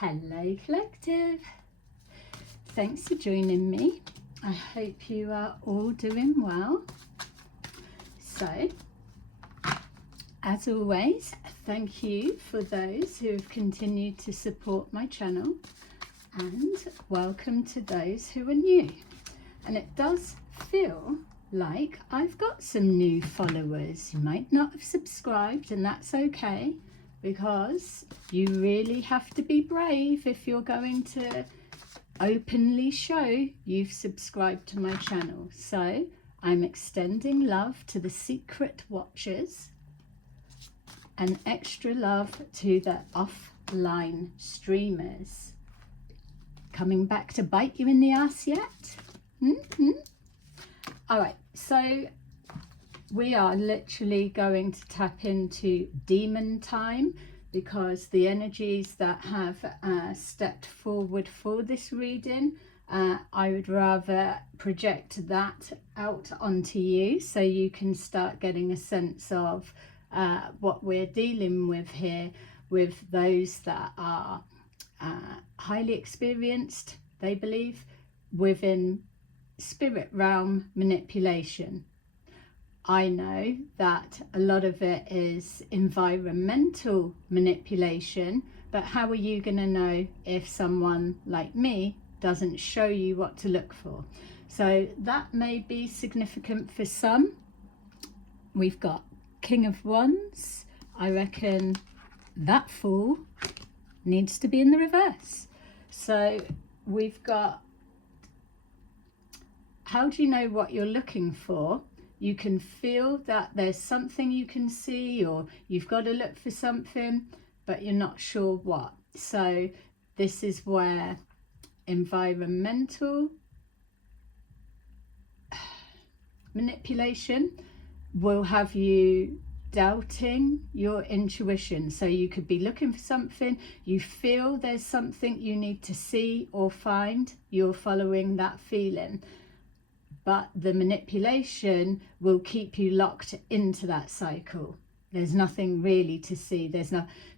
Hello Collective, thanks for joining me. I hope you are all doing well. So as always, thank you for those who have continued to support my channel, and welcome to those who are new. And it does feel like I've got some new followers. You might not have subscribed, and that's okay, because you really have to be brave if you're going to openly show you've subscribed to my channel. So I'm extending love to the secret watchers and extra love to the offline streamers. Coming back to bite you in the ass yet? All right, so we are literally going to tap into demon time, because the energies that have stepped forward for this reading, I would rather project that out onto you so you can start getting a sense of what we're dealing with here, with those that are highly experienced, they believe, within spirit realm manipulation. I know that a lot of it is environmental manipulation, but how are you going to know if someone like me doesn't show you what to look for? So that may be significant for some. We've got King of Wands. I reckon that Fool needs to be in the reverse. So we've got, how do you know what you're looking for? You can feel that there's something you can see, or you've got to look for something, but you're not sure what. So this is where environmental manipulation will have you doubting your intuition. So you could be looking for something, you feel there's something you need to see or find, you're following that feeling, but the manipulation will keep you locked into that cycle. There's nothing really to see.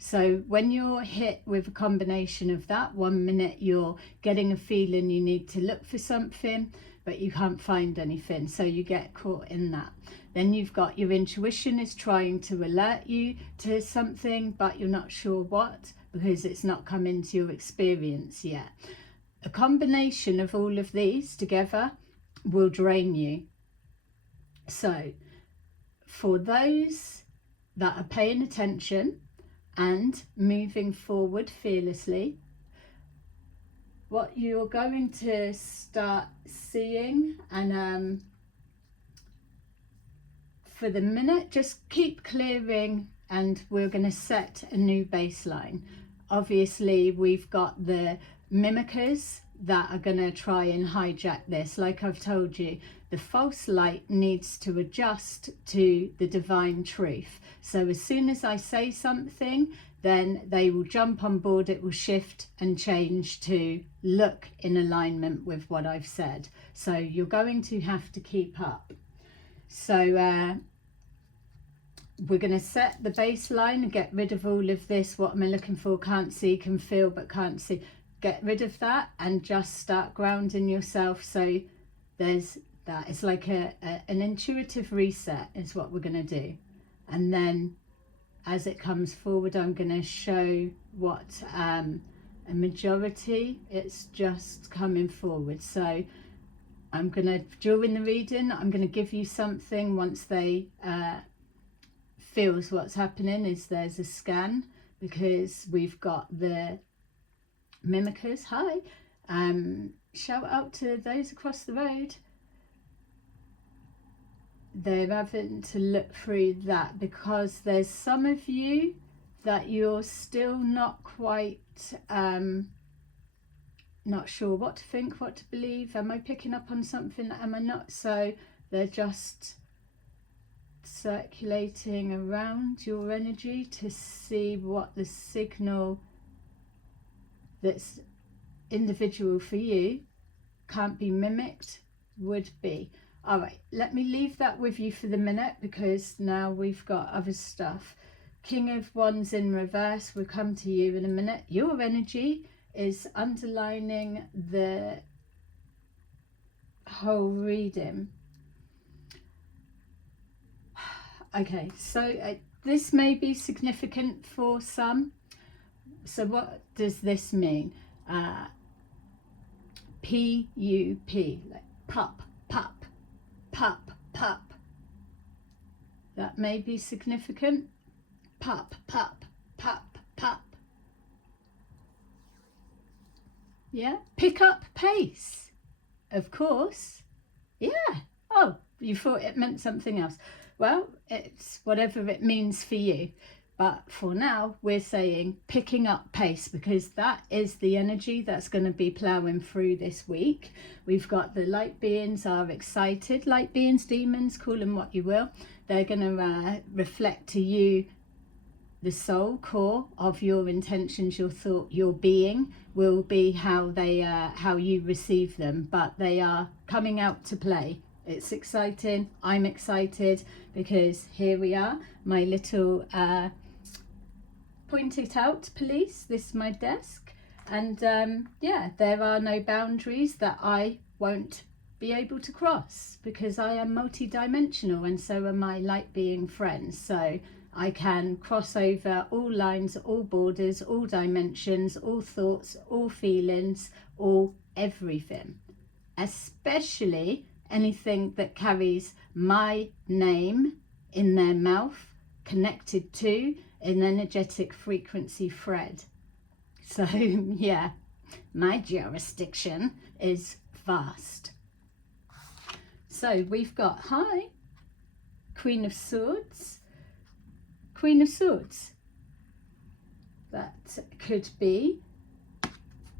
So when you're hit with a combination of that, 1 minute you're getting a feeling you need to look for something, but you can't find anything, so you get caught in that. Then you've got your intuition is trying to alert you to something, but you're not sure what, because it's not come into your experience yet. A combination of all of these together will drain you. So for those that are paying attention and moving forward fearlessly, what you're going to start seeing, and for the minute just keep clearing, and we're going to set a new baseline. Obviously we've got the mimickers that are going to try and hijack this. Like I've told you, the false light needs to adjust to the divine truth. So as soon as I say something, then they will jump on board, it will shift and change to look in alignment with what I've said. So you're going to have to keep up. So we're going to set the baseline and get rid of all of this, what am I looking for, can't see, can feel but can't see. Get rid of that and just start grounding yourself. So there's that. It's like an intuitive reset is what we're going to do. And then as it comes forward, I'm going to show what a majority, it's just coming forward. So I'm going to, during the reading, I'm going to give you something once they feels what's happening, is there's a scan, because we've got the mimickers. Hi, shout out to those across the road. They're having to look through that, because there's some of you that you're still not quite not sure what to think, what to believe. Am I picking up on something, am I not? So they're just circulating around your energy to see what the signal that's individual for you, can't be mimicked, would be. All right, let me leave that with you for the minute, because now we've got other stuff. King of Wands in reverse. We'll come to you in a minute. Your energy is underlining the whole reading. Okay, so this may be significant for some. So what does this mean? P-U-P, like pup, pup, pup, pup. That may be significant. Pup, pup, pup, pup. Yeah, pick up pace. Of course. Yeah. Oh, you thought it meant something else. Well, it's whatever it means for you. But for now, we're saying picking up pace, because that is the energy that's going to be ploughing through this week. We've got the light beings are excited. Light beings, demons, call them what you will. They're going to reflect to you the soul core of your intentions, your thought, your being will be how you receive them. But they are coming out to play. It's exciting. I'm excited because here we are. My little point it out police. This is my desk, and yeah, there are no boundaries that I won't be able to cross, because I am multi-dimensional, and so are my light being friends. So I can cross over all lines, all borders, all dimensions, all thoughts, all feelings, all everything, especially anything that carries my name in their mouth, connected to an energetic frequency thread. So yeah, my jurisdiction is vast. So we've got, hi, Queen of Swords. Queen of Swords. That could be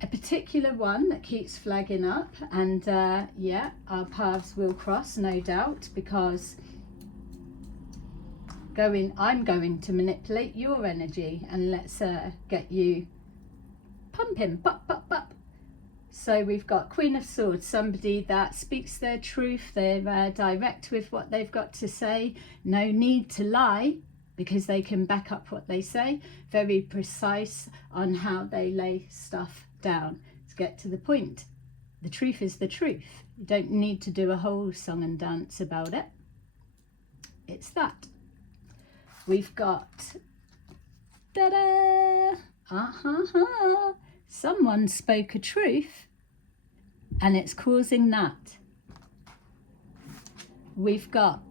a particular one that keeps flagging up, and yeah, our paths will cross, no doubt, because I'm going to manipulate your energy, and let's get you pumping, pop, pop, pop. So we've got Queen of Swords, somebody that speaks their truth. They're direct with what they've got to say. No need to lie, because they can back up what they say. Very precise on how they lay stuff down. Let's get to the point. The truth is the truth. You don't need to do a whole song and dance about it. It's that. We've got, ta-da! Someone spoke a truth, and it's causing that. We've got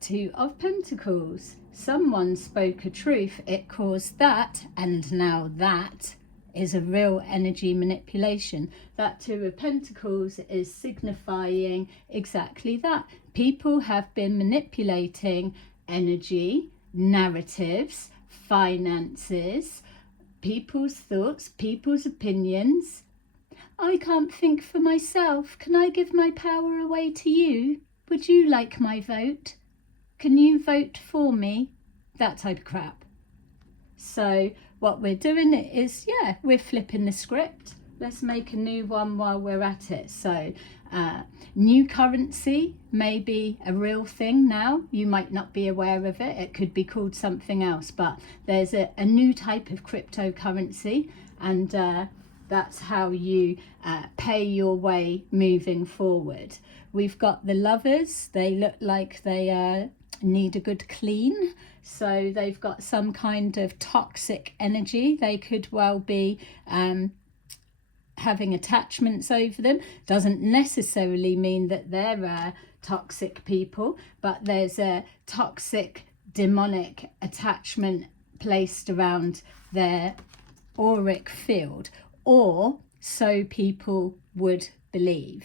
Two of Pentacles. Someone spoke a truth, it caused that, and now that is a real energy manipulation. That Two of Pentacles is signifying exactly that. People have been manipulating energy, narratives, finances, people's thoughts, people's opinions. I can't think for myself. Can I give my power away to you? Would you like my vote? Can you vote for me? That type of crap. So what we're doing is, yeah, we're flipping the script. Let's make a new one while we're at it. So new currency may be a real thing now. You might not be aware of it. It could be called something else, but there's a new type of cryptocurrency, and that's how you pay your way moving forward. We've got the Lovers. They look like they need a good clean. So they've got some kind of toxic energy. They could well be having attachments over them. Doesn't necessarily mean that they're toxic people, but there's a toxic demonic attachment placed around their auric field, or so people would believe.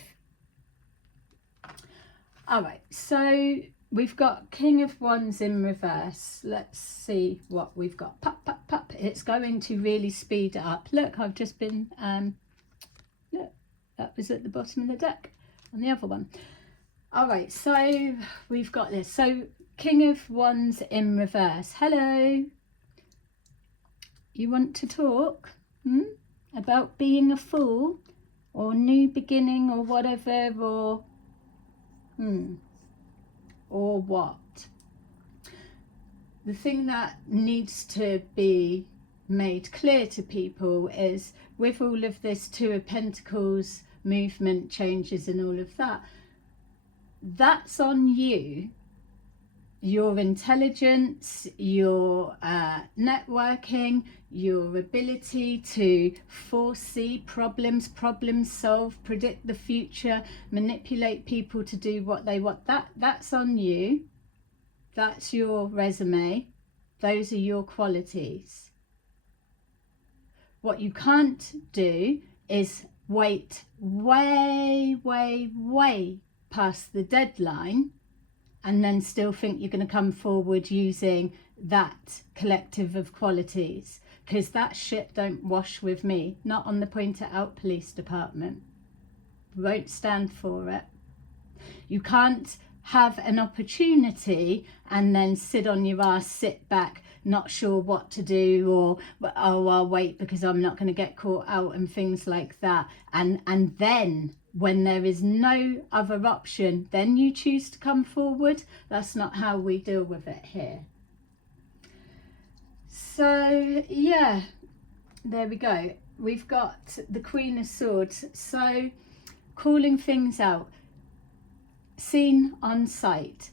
All right, so we've got King of Wands in reverse. Let's see what we've got. Pop, pop, pop. It's going to really speed it up. Look, I've just been, look, that was at the bottom of the deck on the other one. All right, so we've got this. So King of Wands in reverse. Hello. You want to talk about being a fool, or new beginning, or whatever, or what? the thing that needs to be made clear to people is, with all of this Two of Pentacles movement changes and all of that, that's on you. Your intelligence, your networking, your ability to foresee problems, problem solve, predict the future, manipulate people to do what they want, that's on you. That's your resume. Those are your qualities. What you can't do is wait way past the deadline and then still think you're going to come forward using that collective of qualities, because that shit don't wash with me. Not on the Point It Out Police Department. Won't stand for it. You can't have an opportunity and then sit on your ass, sit back, not sure what to do, or oh, I'll wait because I'm not going to get caught out and things like that, and then when there is no other option, then you choose to come forward. That's not how we deal with it here. So yeah, there we go. We've got the Queen of Swords. So calling things out, seen on sight.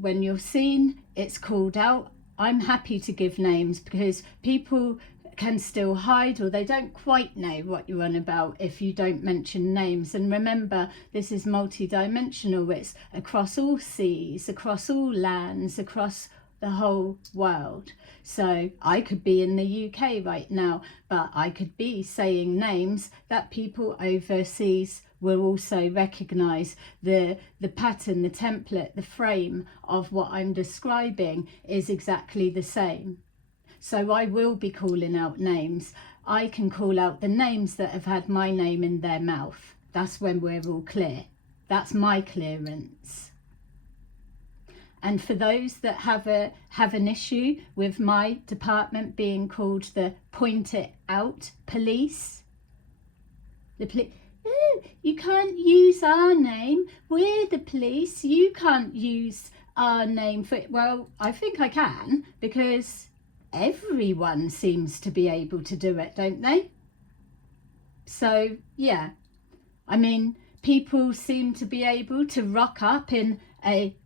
When you're seen, it's called out. I'm happy to give names because people can still hide, or they don't quite know what you're on about if you don't mention names. And remember, this is multi-dimensional. It's across all seas, across all lands, across the whole world. So I could be in the UK right now, but I could be saying names that people overseas will also recognize. The pattern, the template, the frame of what I'm describing is exactly the same. So I will be calling out names. I can call out the names that have had my name in their mouth. That's when we're all clear. That's my clearance. And for those that have an issue with my department being called the Point It Out Police, you can't use our name. We're the police. You can't use our name for it. Well, I think I can, because everyone seems to be able to do it, don't they? So yeah, I mean, people seem to be able to rock up in a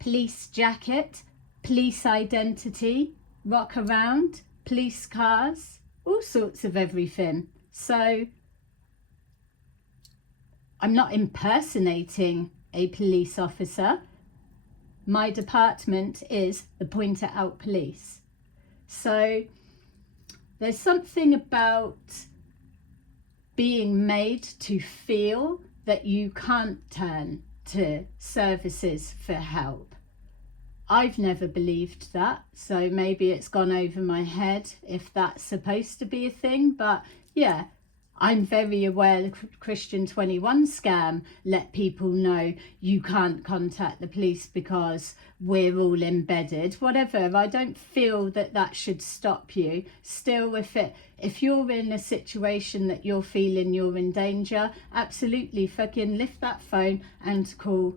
police jacket, police identity, rock around, police cars, all sorts of everything. So I'm not impersonating a police officer. My department is the Point It Out Police. So there's something about being made to feel that you can't turn to services for help. I've never believed that, so maybe it's gone over my head if that's supposed to be a thing. But yeah, I'm very aware the Christian 21 scam let people know you can't contact the police because we're all embedded. Whatever, I don't feel that that should stop you. Still, if you're in a situation that you're feeling you're in danger, absolutely fucking lift that phone and call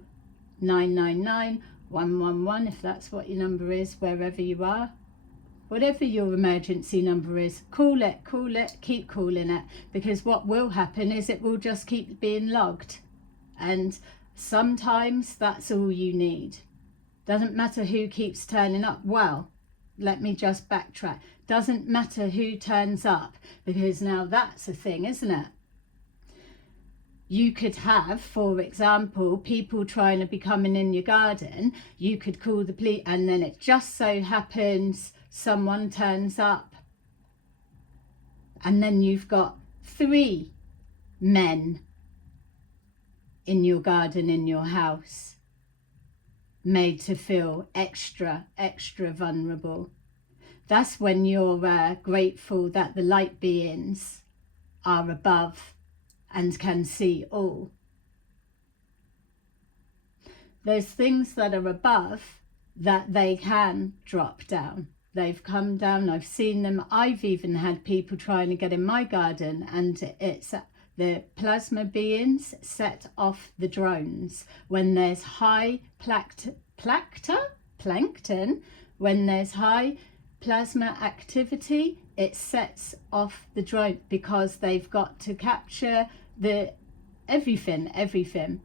999 111 if that's what your number is, wherever you are. Whatever your emergency number is, call it, keep calling it, because what will happen is it will just keep being logged. And sometimes that's all you need. Doesn't matter who keeps turning up. Well, let me just backtrack. Doesn't matter who turns up, because now that's a thing, isn't it? You could have, for example, people trying to be coming in your garden. You could call the police, and then it just so happens someone turns up, and then you've got 3 men in your garden, in your house, made to feel extra vulnerable. That's when you're grateful that the light beings are above and can see all. There's things that are above that they can drop down. They've come down, I've seen them. I've even had people trying to get in my garden, and it's the plasma beings set off the drones when there's high plankton When there's high plasma activity, it sets off the drone because they've got to capture the everything.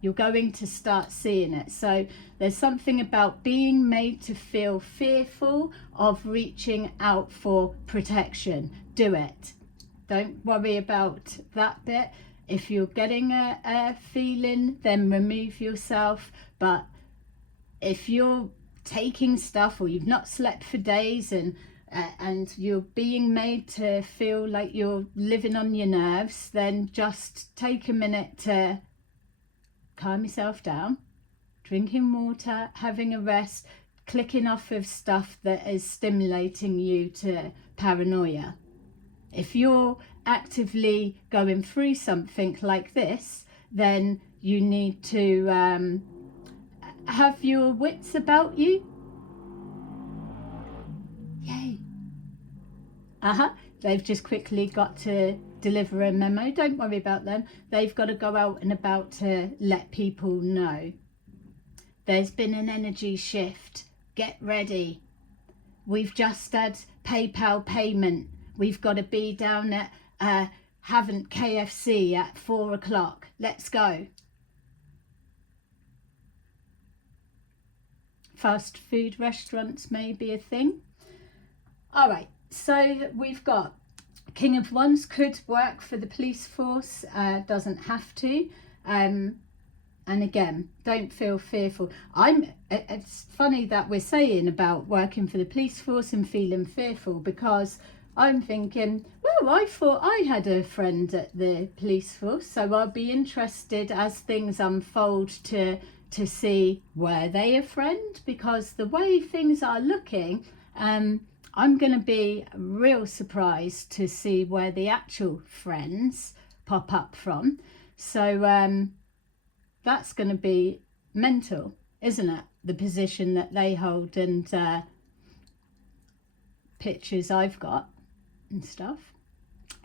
You're going to start seeing it. So there's something about being made to feel fearful of reaching out for protection. Do it. Don't worry about that bit. If you're getting a feeling, then remove yourself. But if you're taking stuff, or you've not slept for days, and you're being made to feel like you're living on your nerves, then just take a minute to calm yourself down, drinking water, having a rest, clicking off of stuff that is stimulating you to paranoia. If you're actively going through something like this, then you need to have your wits about you. Yay. They've just quickly got to deliver a memo. Don't worry about them. They've got to go out and about to let people know. There's been an energy shift. Get ready. We've just had PayPal payment. We've got to be down at Haven't KFC at 4 o'clock. Let's go. Fast food restaurants may be a thing. All right, so we've got King of Wands could work for the police force, doesn't have to. And again, don't feel fearful. It's funny that we're saying about working for the police force and feeling fearful, because I'm thinking, well, I thought I had a friend at the police force, so I'll be interested as things unfold to see, were they a friend? Because the way things are looking, I'm going to be real surprised to see where the actual friends pop up from. So that's going to be mental, isn't it? The position that they hold, and pictures I've got and stuff.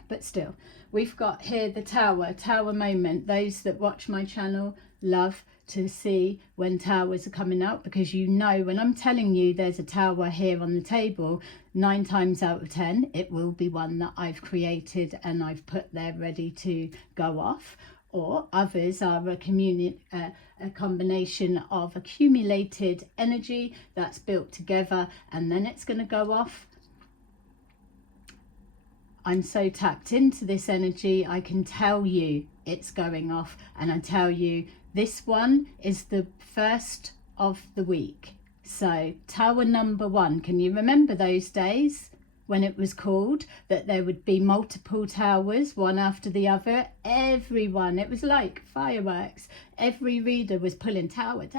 But still, we've got here the tower moment. Those that watch my channel love to see when towers are coming out, because you know, when I'm telling you there's a tower here on the table, 9 times out of 10 it will be one that I've created and I've put there ready to go off. Or others are a combination of accumulated energy that's built together, and then it's going to go off. I'm so tapped into this energy, I can tell you it's going off, and I tell you this one is the first of the week. So tower number 1, can you remember those days when it was called that there would be multiple towers, one after the other? Everyone, it was like fireworks. Every reader was pulling tower. It's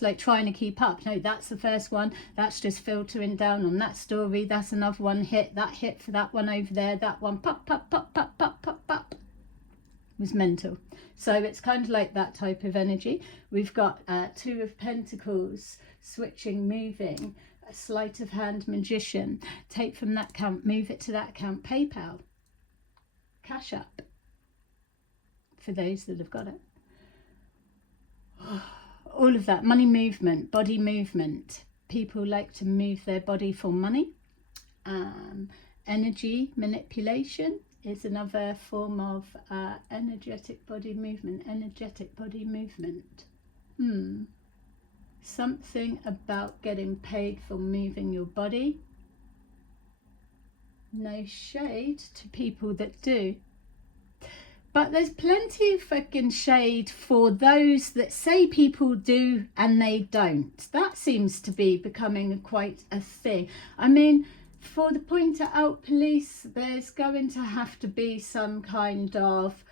like trying to keep up. No, that's the first one. That's just filtering down on that story. That's another one hit. That hit for that one over there. That one pop. It was mental. So it's kind of like that type of energy. We've got 2 of Pentacles, switching, moving. A sleight of hand magician, take from that account, move it to that account. PayPal, Cash App, for those that have got it. All of that, money movement, body movement. People like to move their body for money. Energy manipulation is another form of energetic body movement. Something about getting paid for moving your body. No shade to people that do, but there's plenty of fucking shade for those that say people do and they don't. That seems to be becoming quite a thing. I mean, for the pointer out police, there's going to have to be some kind of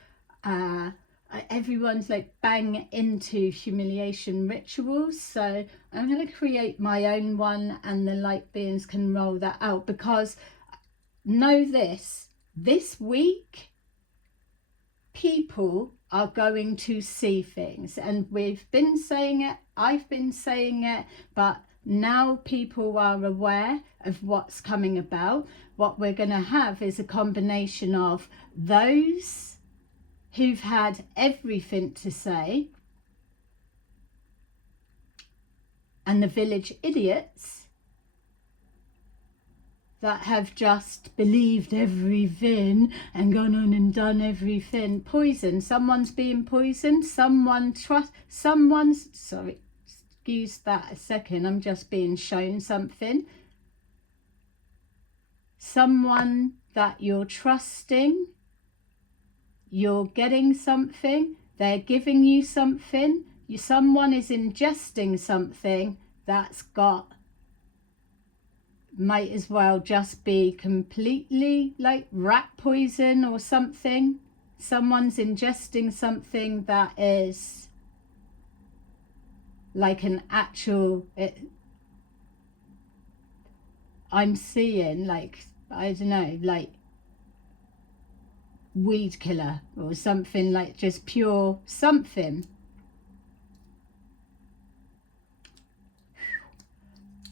everyone's like bang into humiliation rituals. So I'm going to create my own one, and the light beings can roll that out, because know this week people are going to see things, and we've been saying it, I've been saying it, but now people are aware of what's coming about. What we're going to have is a combination of those who've had everything to say and the village idiots that have just believed everything and gone on and done everything. Poison. Someone's being poisoned. Someone's, sorry, excuse that a second. I'm just being shown something. Someone that you're trusting, you're getting something, they're giving you something, someone is ingesting something that's got, might as well just be completely like rat poison or something. Someone's ingesting something that is like an actual, I'm seeing like, I don't know, like weed killer or something, like just pure something.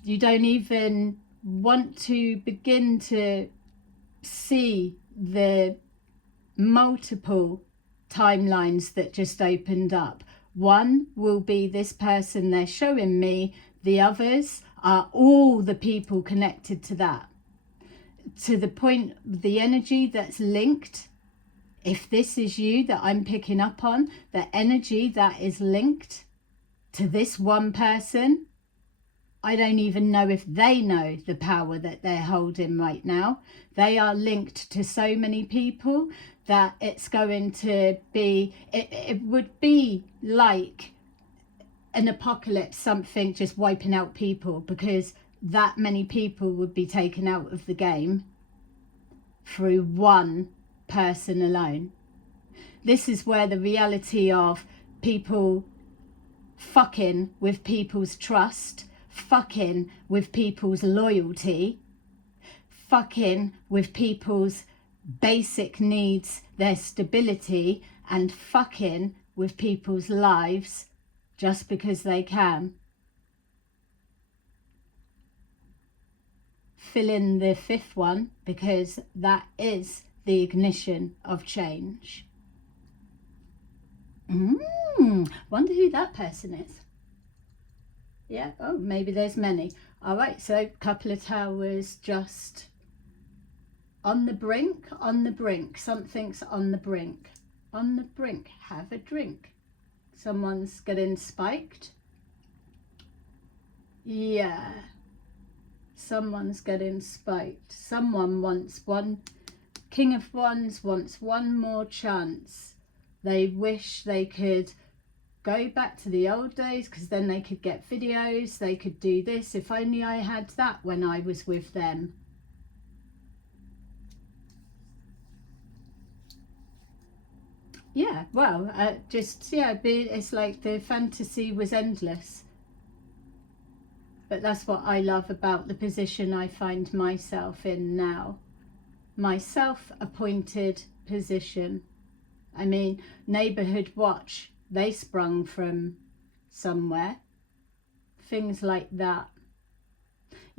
You don't even want to begin to see the multiple timelines that just opened up. One will be this person they're showing me. The others are all the people connected to that. To the point, the energy that's linked, if this is you that I'm picking up on, the energy that is linked to this one person, I don't even know if they know the power that they're holding right now. They are linked to so many people that it's going to be, it would be like an apocalypse, something just wiping out people, because that many people would be taken out of the game through one person alone. This is where the reality of people fucking with people's trust, fucking with people's loyalty, fucking with people's basic needs, their stability, and fucking with people's lives just because they can. Fill in the fifth one, because that is the ignition of change. Wonder who that person is. Yeah, oh, maybe there's many. All right, so couple of towers, just on the brink, something's on the brink. On the brink, have a drink. Someone's getting spiked. Yeah, someone's getting spiked. Someone wants one, King of Wands wants one more chance. They wish they could go back to the old days, because then they could get videos, they could do this. If only I had that when I was with them. Yeah, well, it's like the fantasy was endless. But that's what I love about the position I find myself in now. My self-appointed position. I mean, Neighbourhood Watch, they sprung from somewhere. Things like that.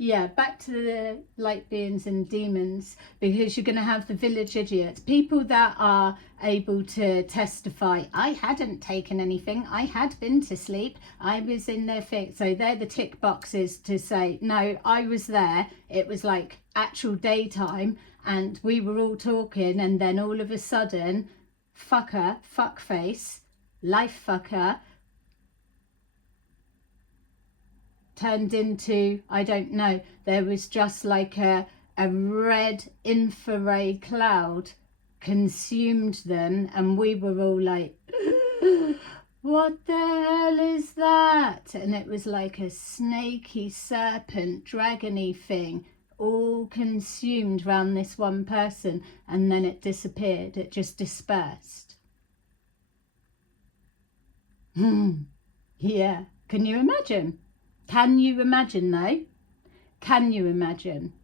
Yeah, back to the light beings and demons, because you're going to have the village idiots, people that are able to testify, I hadn't taken anything, I had been to sleep, I was in their fix. So they're the tick boxes to say, no, I was there, it was like actual daytime and we were all talking, and then all of a sudden, fucker, fuckface, life fucker, turned into, I don't know, there was just like a red infrared cloud consumed them, and we were all like, what the hell is that? And it was like a snaky serpent dragony thing all consumed round this one person, and then it disappeared, it just dispersed. Yeah, can you imagine? Can you imagine though? Can you imagine?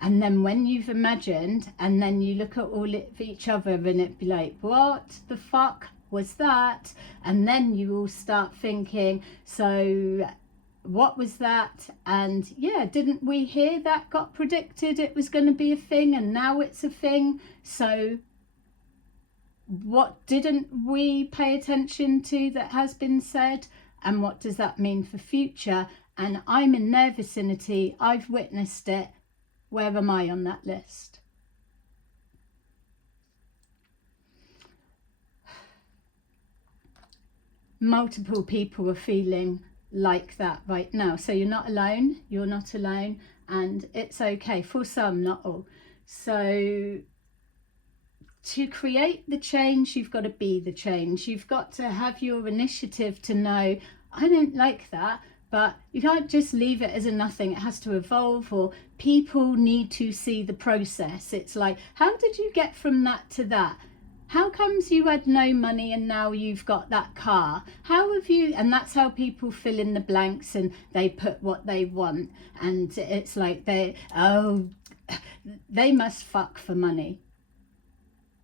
And then when you've imagined, and then you look at all of each other, and it'd be like, what the fuck was that? And then you all start thinking, so what was that? And yeah, didn't we hear that got predicted it was going to be a thing, and now it's a thing? So what didn't we pay attention to that has been said? And what does that mean for future? And I'm in their vicinity, I've witnessed it. Where am I on that list? Multiple people are feeling like that right now. So you're not alone, you're not alone, and it's okay for some, not all. So to create the change, you've got to be the change. You've got to have your initiative to know, I don't like that, but you can't just leave it as a nothing. It has to evolve, or people need to see the process. It's like, how did you get from that to that? How comes you had no money and now you've got that car? How have you? And that's how people fill in the blanks, and they put what they want. And it's like they must fuck for money.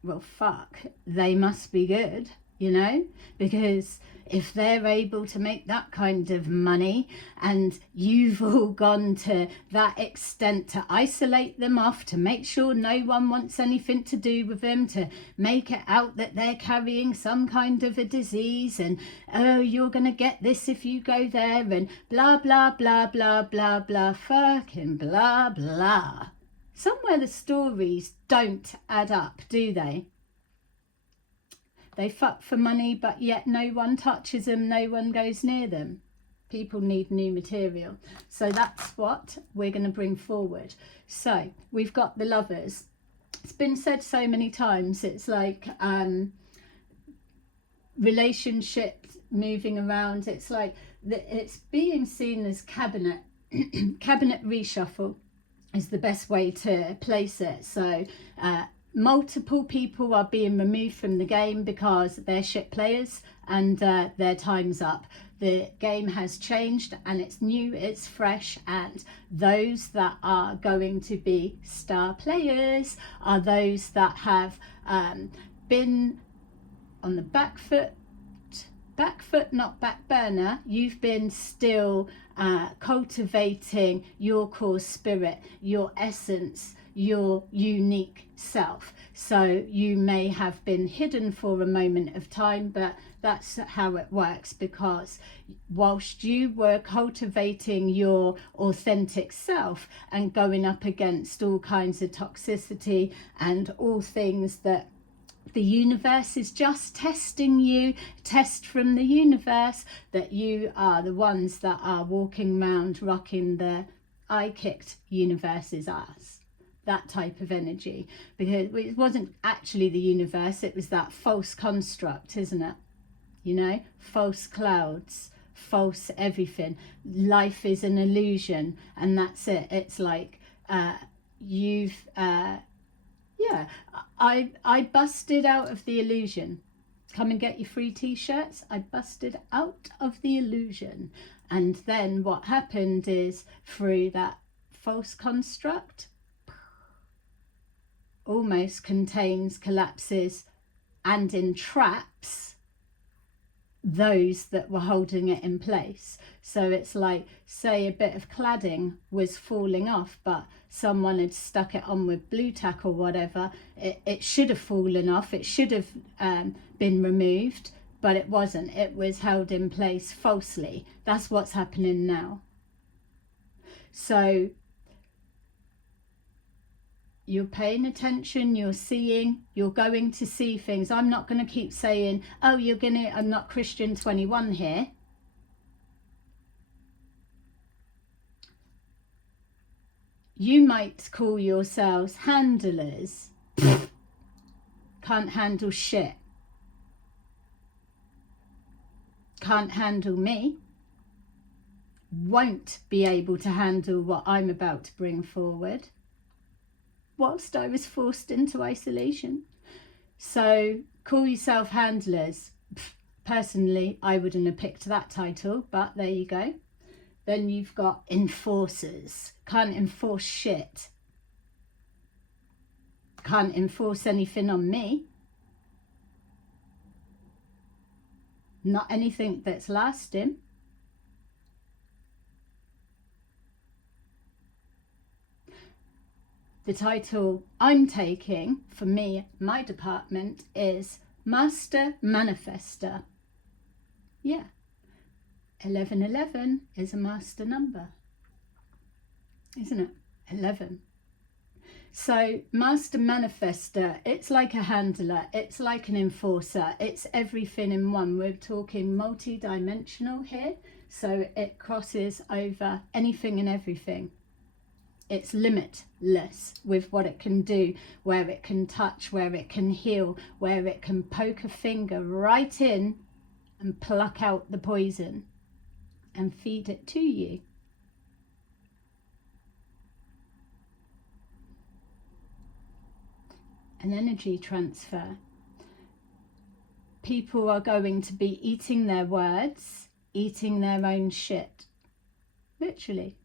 Well, fuck, they must be good, you know, because if they're able to make that kind of money and you've all gone to that extent to isolate them off, to make sure no one wants anything to do with them, to make it out that they're carrying some kind of a disease, and oh, you're going to get this if you go there, and blah, blah, blah, blah, blah, blah, fucking blah, blah. Somewhere the stories don't add up, do they? They fuck for money, but yet no one touches them, no one goes near them. People need new material. So that's what we're going to bring forward. So we've got the lovers. It's been said so many times. It's like relationships moving around. It's like it's being seen as cabinet reshuffle is the best way to place it. So multiple people are being removed from the game because they're shit players and their time's up. The game has changed and it's new, it's fresh, and those that are going to be star players are those that have been on the back foot, not back burner. You've been still cultivating your core spirit, your essence, your unique self. So you may have been hidden for a moment of time, but that's how it works, because whilst you were cultivating your authentic self and going up against all kinds of toxicity and all things that the universe is just testing you, test from the universe, that you are the ones that are walking around rocking the I kicked universe's ass. That type of energy, because it wasn't actually the universe, it was that false construct, isn't it? You know, false clouds, false everything. Life is an illusion, and that's it. It's like yeah, I busted out of the illusion. Come and get your free t-shirts. I busted out of the illusion. And then what happened is, through that false construct, almost contains, collapses, and entraps those that were holding it in place. So it's like, say a bit of cladding was falling off, but someone had stuck it on with blue tack or whatever. It should have fallen off, it should have been removed, but it wasn't. It was held in place falsely. That's what's happening now. So you're paying attention, you're seeing, you're going to see things. I'm not going to keep saying, oh, I'm not Christian 21 here. You might call yourselves handlers. Can't handle shit. Can't handle me. Won't be able to handle what I'm about to bring forward, whilst I was forced into isolation. So call yourself handlers. Personally, I wouldn't have picked that title, but there you go. Then you've got enforcers. Can't enforce shit. Can't enforce anything on me. Not anything that's lasting. The title I'm taking for me, my department, is Master Manifester. Yeah. 1111 is a master number, isn't it? 11. So master manifester, it's like a handler, it's like an enforcer, it's everything in one. We're talking multi-dimensional here, so it crosses over anything and everything. It's limitless with what it can do, where it can touch, where it can heal, where it can poke a finger right in and pluck out the poison and feed it to you. An energy transfer. People are going to be eating their words, eating their own shit, literally,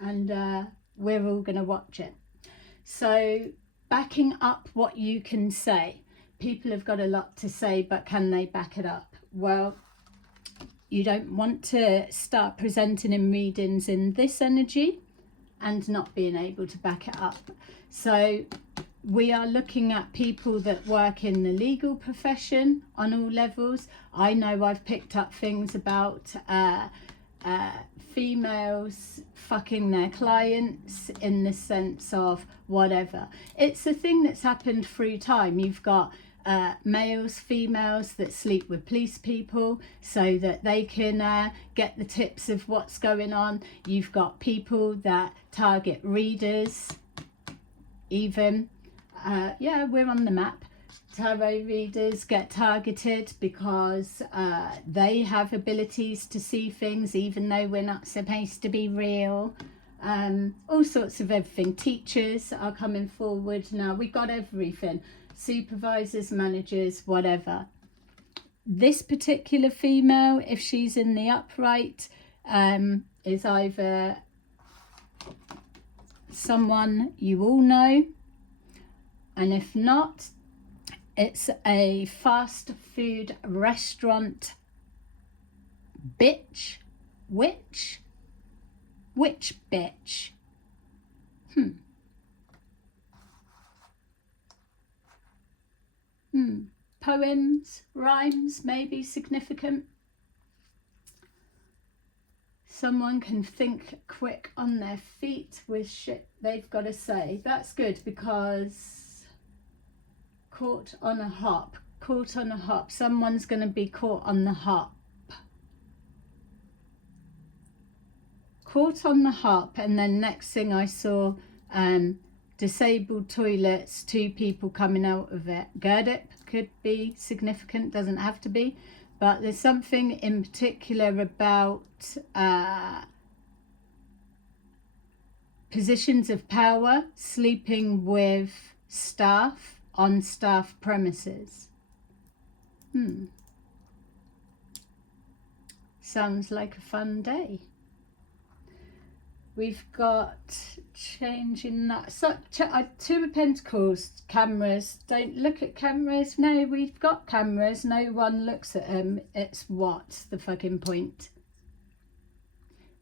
and we're all going to watch it. So backing up what you can say, people have got a lot to say, but can they back it up? Well, you don't want to start presenting in readings in this energy and not being able to back it up. So we are looking at people that work in the legal profession on all levels. I know I've picked up things about females fucking their clients in the sense of whatever. It's a thing that's happened through time. You've got males, females that sleep with police people so that they can get the tips of what's going on. You've got people that target readers, even. Yeah, we're on the map. Tarot readers get targeted because they have abilities to see things even though we're not supposed to be real. All sorts of everything. Teachers are coming forward now. We've got everything. Supervisors, managers, whatever. This particular female, if she's in the upright, is either someone you all know, and if not, it's a fast food restaurant bitch. Which bitch? Poems, rhymes, maybe significant. Someone can think quick on their feet with shit they've got to say. That's good, because caught on a hop. Caught on a hop. Someone's going to be caught on the hop. Caught on the hop, and then next thing I saw, disabled toilets, 2 people coming out of it. Gurdip could be significant, doesn't have to be, but there's something in particular about positions of power, sleeping with staff on staff premises. Sounds like a fun day. We've got changing that. So, 2 of Pentacles, cameras. Don't look at cameras. No, we've got cameras. No one looks at them. It's what's the fucking point?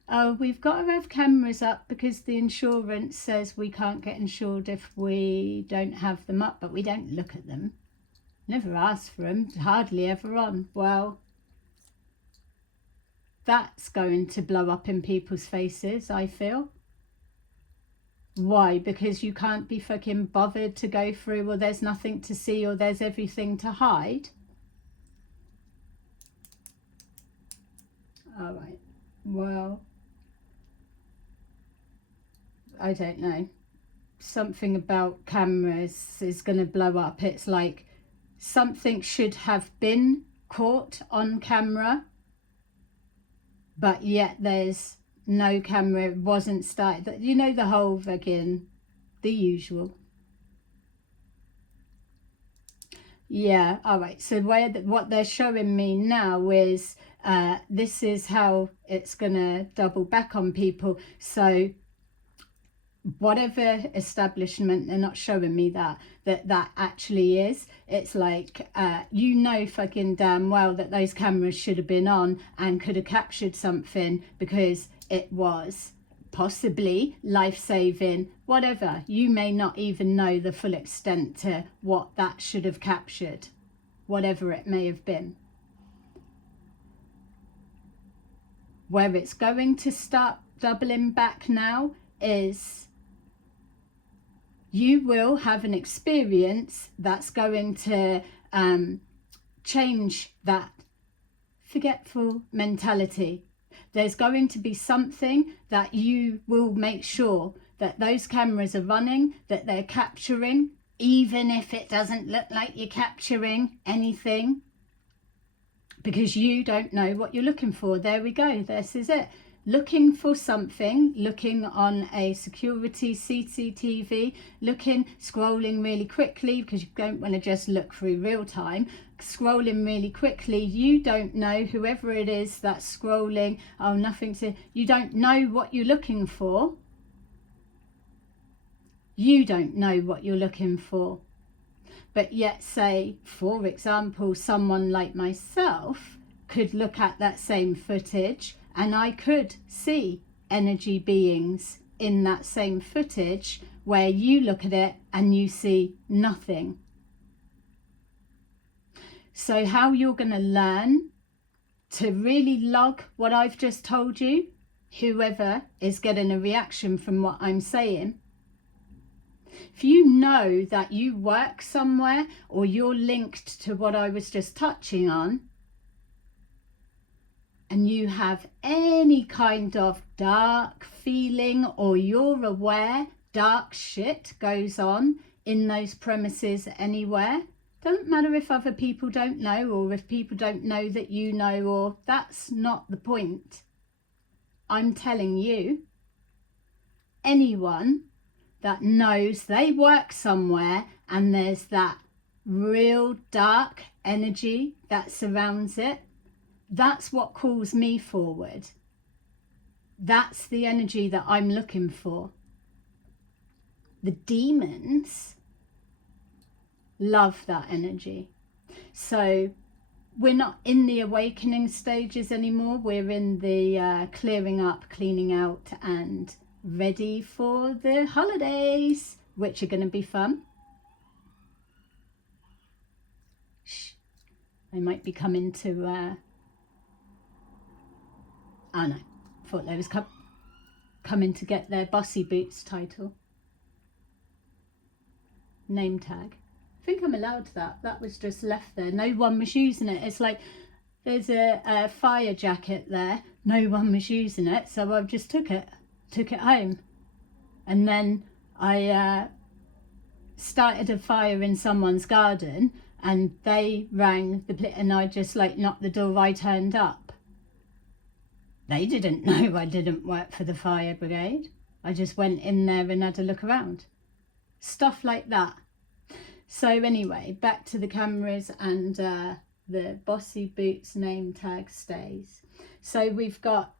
Oh, we've got to have cameras up because the insurance says we can't get insured if we don't have them up, but we don't look at them. Never ask for them. Hardly ever on. Well, that's going to blow up in people's faces, I feel. Why? Because you can't be fucking bothered to go through, or there's nothing to see, or there's everything to hide. All right. Well, I don't know. Something about cameras is going to blow up. It's like something should have been caught on camera, but yet there's no camera. It wasn't started. You know, the whole again, the usual. Yeah, all right. So what they're showing me now is this is how it's gonna double back on people. So whatever establishment, they're not showing me that actually is. It's like, you know fucking damn well that those cameras should have been on and could have captured something, because it was possibly life-saving, whatever. You may not even know the full extent to what that should have captured, whatever it may have been. Where it's going to start doubling back now is you will have an experience that's going to change that forgetful mentality. There's going to be something that you will make sure that those cameras are running, that they're capturing, even if it doesn't look like you're capturing anything, because you don't know what you're looking for. There we go. This is it. Looking for something, looking on a security CCTV, scrolling really quickly, because you don't want to just look through real time, scrolling really quickly. You don't know, whoever it is that's scrolling, you don't know what you're looking for. You don't know what you're looking for. But yet, say, for example, someone like myself could look at that same footage and I could see energy beings in that same footage, where you look at it and you see nothing. So how you're going to learn to really log what I've just told you, whoever is getting a reaction from what I'm saying, if you know that you work somewhere or you're linked to what I was just touching on, and you have any kind of dark feeling, or you're aware dark shit goes on in those premises anywhere, doesn't matter if other people don't know, or if people don't know that you know, or that's not the point. I'm telling you, anyone that knows they work somewhere and there's that real dark energy that surrounds it, that's what calls me forward. That's the energy that I'm looking for. The demons love that energy. So we're not in the awakening stages anymore. We're in the clearing up, cleaning out, and ready for the holidays, which are going to be fun. Shh. They might be coming to oh no, thought they was coming to get their Bossy Boots title. Name tag. I think I'm allowed that. That was just left there. No one was using it. It's like there's a fire jacket there. No one was using it, so I just took it home. And then I started a fire in someone's garden, and they rang and I just knocked the door. I turned up. They didn't know I didn't work for the fire brigade. I just went in there and had a look around. Stuff like that. So anyway, back to the cameras and the Bossy Boots name tag stays. So we've got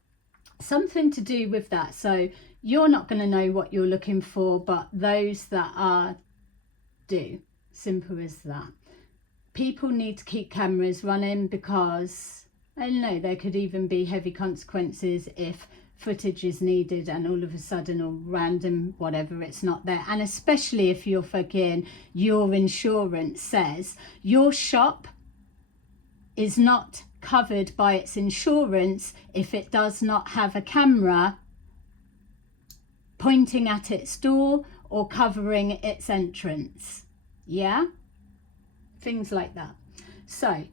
something to do with that. So you're not going to know what you're looking for, but those that are do. Simple as that. People need to keep cameras running, because I don't know, there could even be heavy consequences if footage is needed and all of a sudden, or random whatever, it's not there. And especially if your insurance says your shop is not covered by its insurance if it does not have a camera pointing at its door or covering its entrance. Yeah? Things like that. So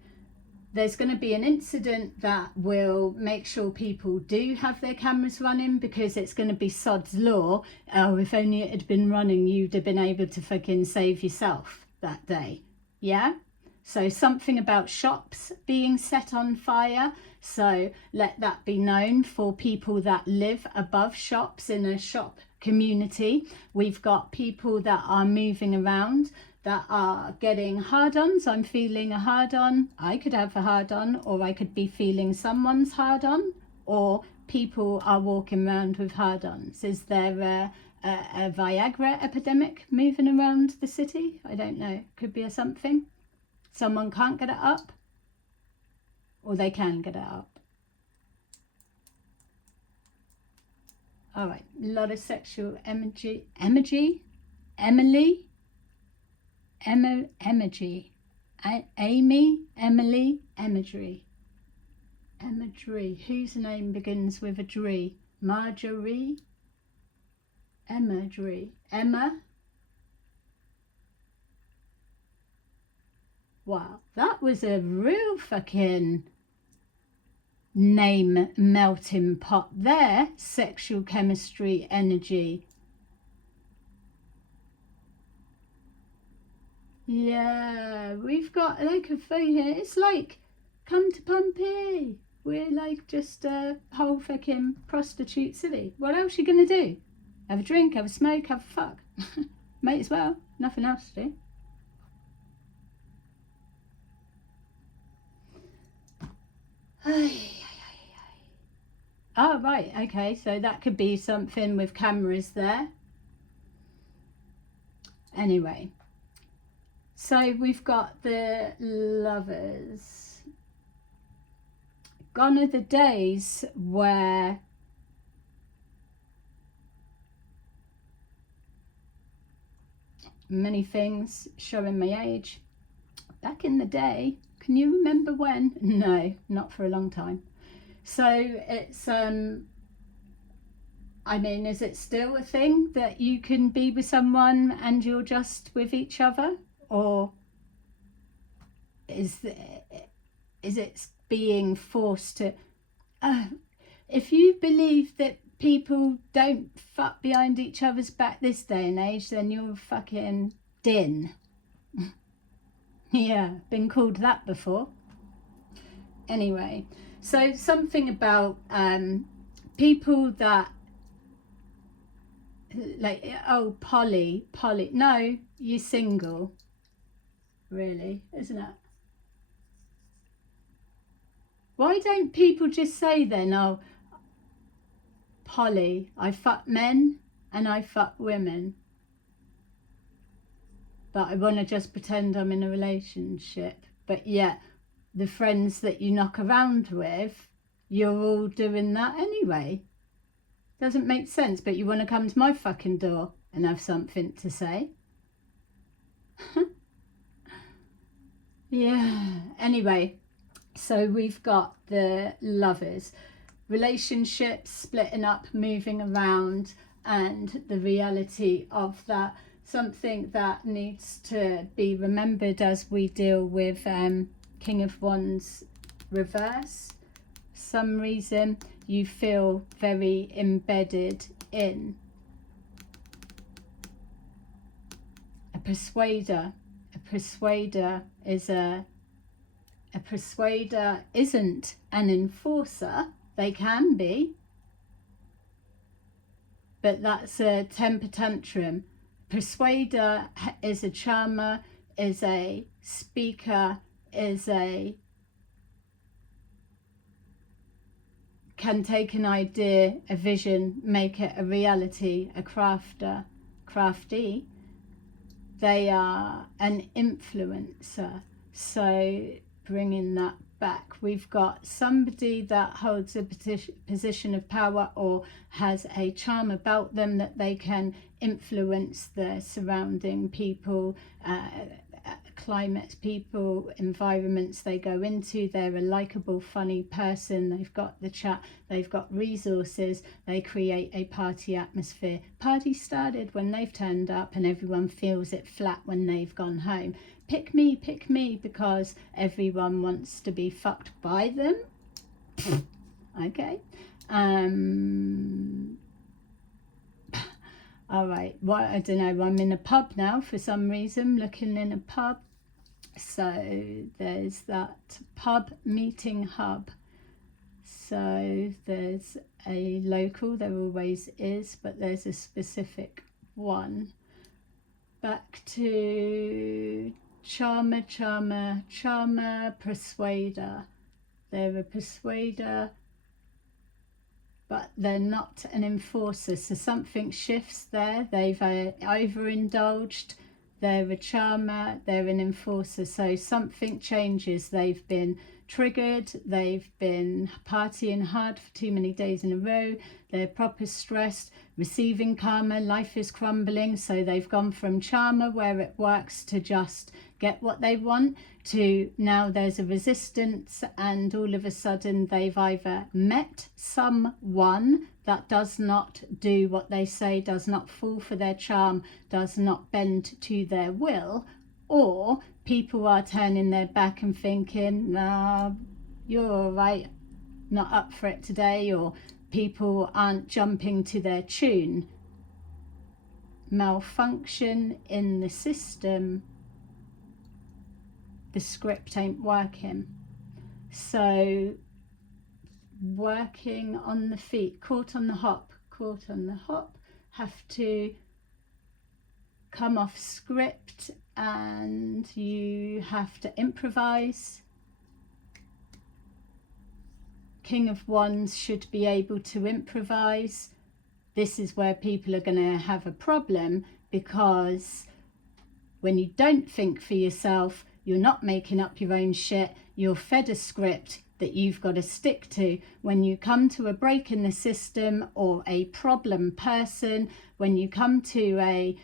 there's going to be an incident that will make sure people do have their cameras running, because it's going to be sod's law. Oh, if only it had been running, you'd have been able to fucking save yourself that day. Yeah? So something about shops being set on fire. So let that be known for people that live above shops in a shop community. We've got people that are moving around, that are getting hard-ons. I'm feeling a hard-on. I could have a hard-on, or I could be feeling someone's hard-on, or people are walking around with hard-ons. Is there a Viagra epidemic moving around the city? I don't know. Could be a something. Someone can't get it up, or they can get it up. All right, a lot of sexual imagery. Emoji? Emily? Emoji. Amy? Emily? Imagery. Emma Dree. Whose name begins with a Dree? Marjorie? Emma Dree. Emma? Wow, that was a real fucking name melting pot there. Sexual chemistry, energy. Yeah, we've got like a thing here. It's like, come to Pompey. We're like just a whole fucking prostitute city. What else are you gonna do? Have a drink, have a smoke, have a fuck. Might as well. Nothing else to do. Oh, right, okay, so that could be something with cameras there. Anyway, so we've got the Lovers. Gone are the days where many things showing my age. Back in the day, can you remember when? No, not for a long time. So it's I mean, is it still a thing that you can be with someone and you're just with each other, or is it being forced to? If you believe that people don't fuck behind each other's back this day and age, then you're fucking din. Yeah, been called that before. Anyway, so something about people that like, oh, Polly, no, you're single, really, isn't it? Why don't people just say then, oh, Polly, I fuck men and I fuck women, but I want to just pretend I'm in a relationship, but yet the friends that you knock around with, you're all doing that anyway. Doesn't make sense, but you want to come to my fucking door and have something to say. Yeah, anyway, so we've got the Lovers. Relationships splitting up, moving around, and the reality of that. Something that needs to be remembered as we deal with King of Wands reverse. For some reason you feel very embedded in a persuader. A persuader isn't an enforcer. They can be, but that's a temper tantrum. Persuader is a charmer, is a speaker, can take an idea, a vision, make it a reality, a crafty. They are an influencer. So bringing that back, we've got somebody that holds a position of power or has a charm about them that they can influence the surrounding people, climate, people, environments they go into. They're a likable, funny person. They've got the chat, they've got resources, they create a party atmosphere. Party started when they've turned up and everyone feels it flat when they've gone home. Pick me, because everyone wants to be fucked by them. Okay. All right, well, I don't know, I'm in a pub now for some reason, looking in a pub. So there's that pub meeting hub. So there's a local, there always is, but there's a specific one. Back to charmer, persuader. They're a persuader, but they're not an enforcer. So something shifts there. They've overindulged. They're a charmer, they're an enforcer. So something changes. They've been triggered, they've been partying hard for too many days in a row, they're proper stressed, receiving karma, life is crumbling. So they've gone from charmer, where it works to just get what they want, to now there's a resistance, and all of a sudden they've either met someone that does not do what they say, does not fall for their charm, does not bend to their will, or people are turning their back and thinking, nah, you're all right, not up for it today, or people aren't jumping to their tune. Malfunction in the system, the script ain't working. So working on the feet, caught on the hop, have to come off script, and you have to improvise. King of Wands should be able to improvise. This is where people are going to have a problem, because when you don't think for yourself, you're not making up your own shit, you're fed a script that you've got to stick to. When you come to a break in the system or a problem person, when you come to a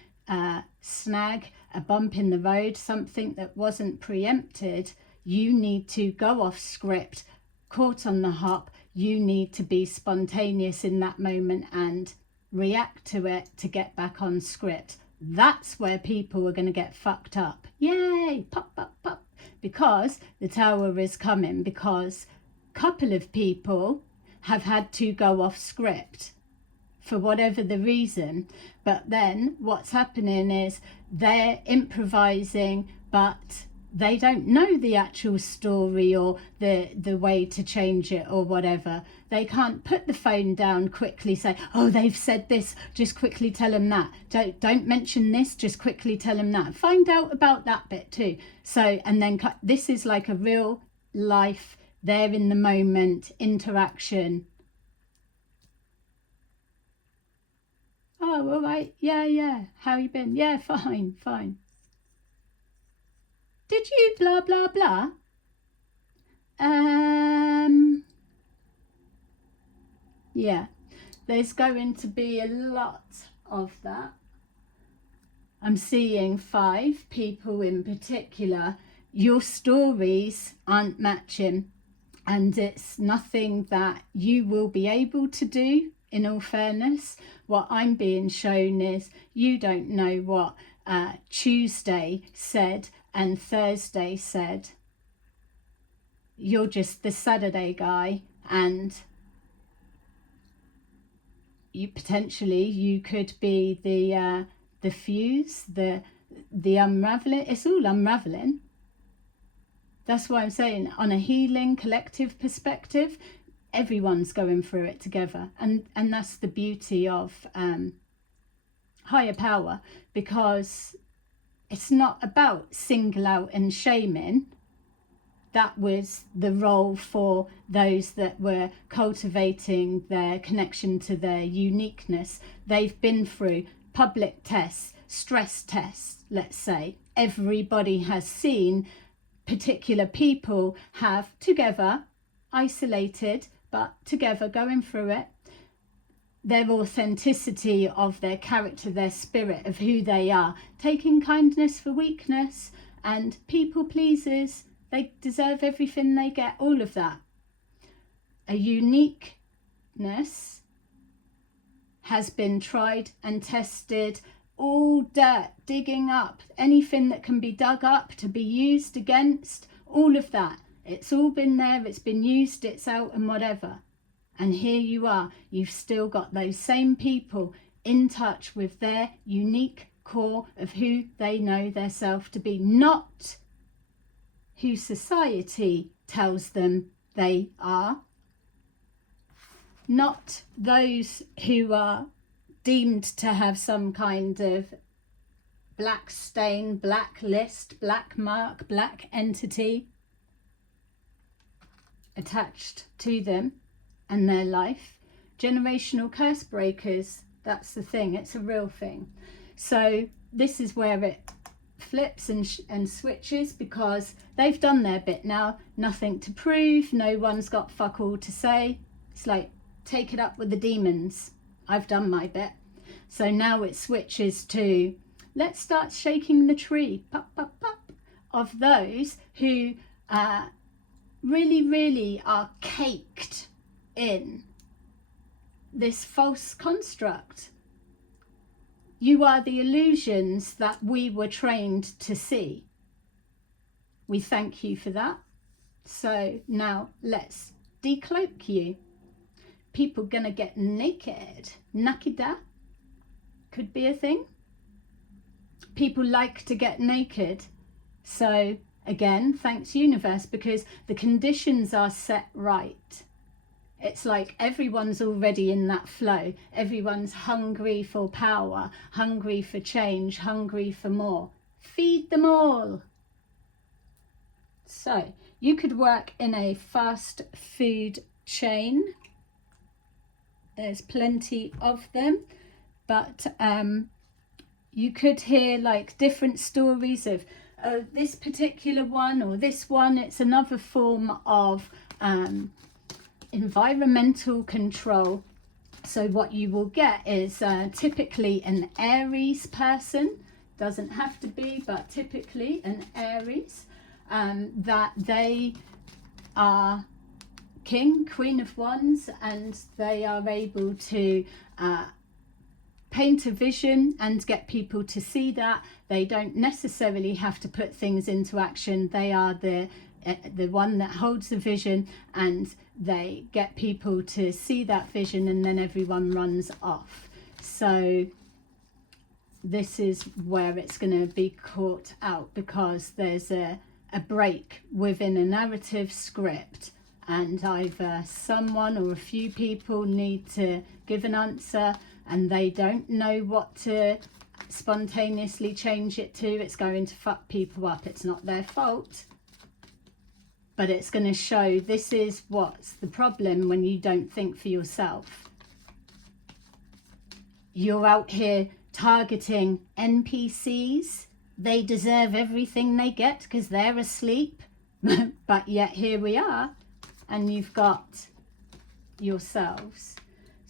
snag, a bump in the road, something that wasn't preempted, you need to go off script. Caught on the hop, you need to be spontaneous in that moment and react to it to get back on script. That's where people are going to get fucked up. Yay, pop, pop, pop. Because the tower is coming, because a couple of people have had to go off script for whatever the reason. But then what's happening is they're improvising, but they don't know the actual story or the way to change it or whatever. They can't put the phone down, quickly say, oh, they've said this, just quickly tell them that. Don't mention this, just quickly tell them that. Find out about that bit too. So, and then this is like a real life, there in the moment interaction. Oh, all right, yeah, how you been? Yeah, fine. Did you blah, blah, blah? Yeah, there's going to be a lot of that. I'm seeing 5 people in particular. Your stories aren't matching, and it's nothing that you will be able to do, in all fairness. What I'm being shown is you don't know what Tuesday said and Thursday said. You're just the Saturday guy, and you could be the fuse, the unraveling. It's all unraveling. That's why I'm saying, on a healing collective perspective, everyone's going through it together, and that's the beauty of higher power, because it's not about single out and shaming. That was the role for those that were cultivating their connection to their uniqueness. They've been through public tests, stress tests, let's say. Everybody has seen particular people have together, isolated, but together going through it, their authenticity of their character, their spirit of who they are, taking kindness for weakness, and people pleasers, they deserve everything they get, all of that. A uniqueness has been tried and tested, all dirt, digging up, anything that can be dug up to be used against, all of that. It's all been there, it's been used, it's out and whatever. And here you are, you've still got those same people in touch with their unique core of who they know their self to be, not who society tells them they are, not those who are deemed to have some kind of black stain, black list, black mark, black entity attached to them and their life. Generational curse breakers, that's the thing, it's a real thing. So this is where it flips and switches, because they've done their bit now. Nothing to prove, no one's got fuck all to say. It's like, take it up with the demons. I've done my bit. So now it switches to, let's start shaking the tree, pop, pop, pop, of those who really are caked in this false construct. You are the illusions that we were trained to see. We thank you for that. So now let's decloak you. People gonna get naked. Nakida could be a thing. People like to get naked. So again, thanks universe, because the conditions are set right. It's like everyone's already in that flow. Everyone's hungry for power, hungry for change, hungry for more. Feed them all. So you could work in a fast food chain. There's plenty of them, but you could hear like different stories of this particular one or this one. It's another form of environmental control. So what you will get is typically an Aries person, doesn't have to be, but typically an Aries, that they are king, queen of wands, and they are able to paint a vision and get people to see that. They don't necessarily have to put things into action. They are the one that holds the vision, and they get people to see that vision, and then everyone runs off. So this is where it's going to be caught out, because there's a break within a narrative script, and either someone or a few people need to give an answer and they don't know what to spontaneously change it to. It's going to fuck people up. It's not their fault, but it's going to show this is what's the problem when you don't think for yourself. You're out here targeting NPCs. They deserve everything they get because they're asleep. But yet here we are, and you've got yourselves.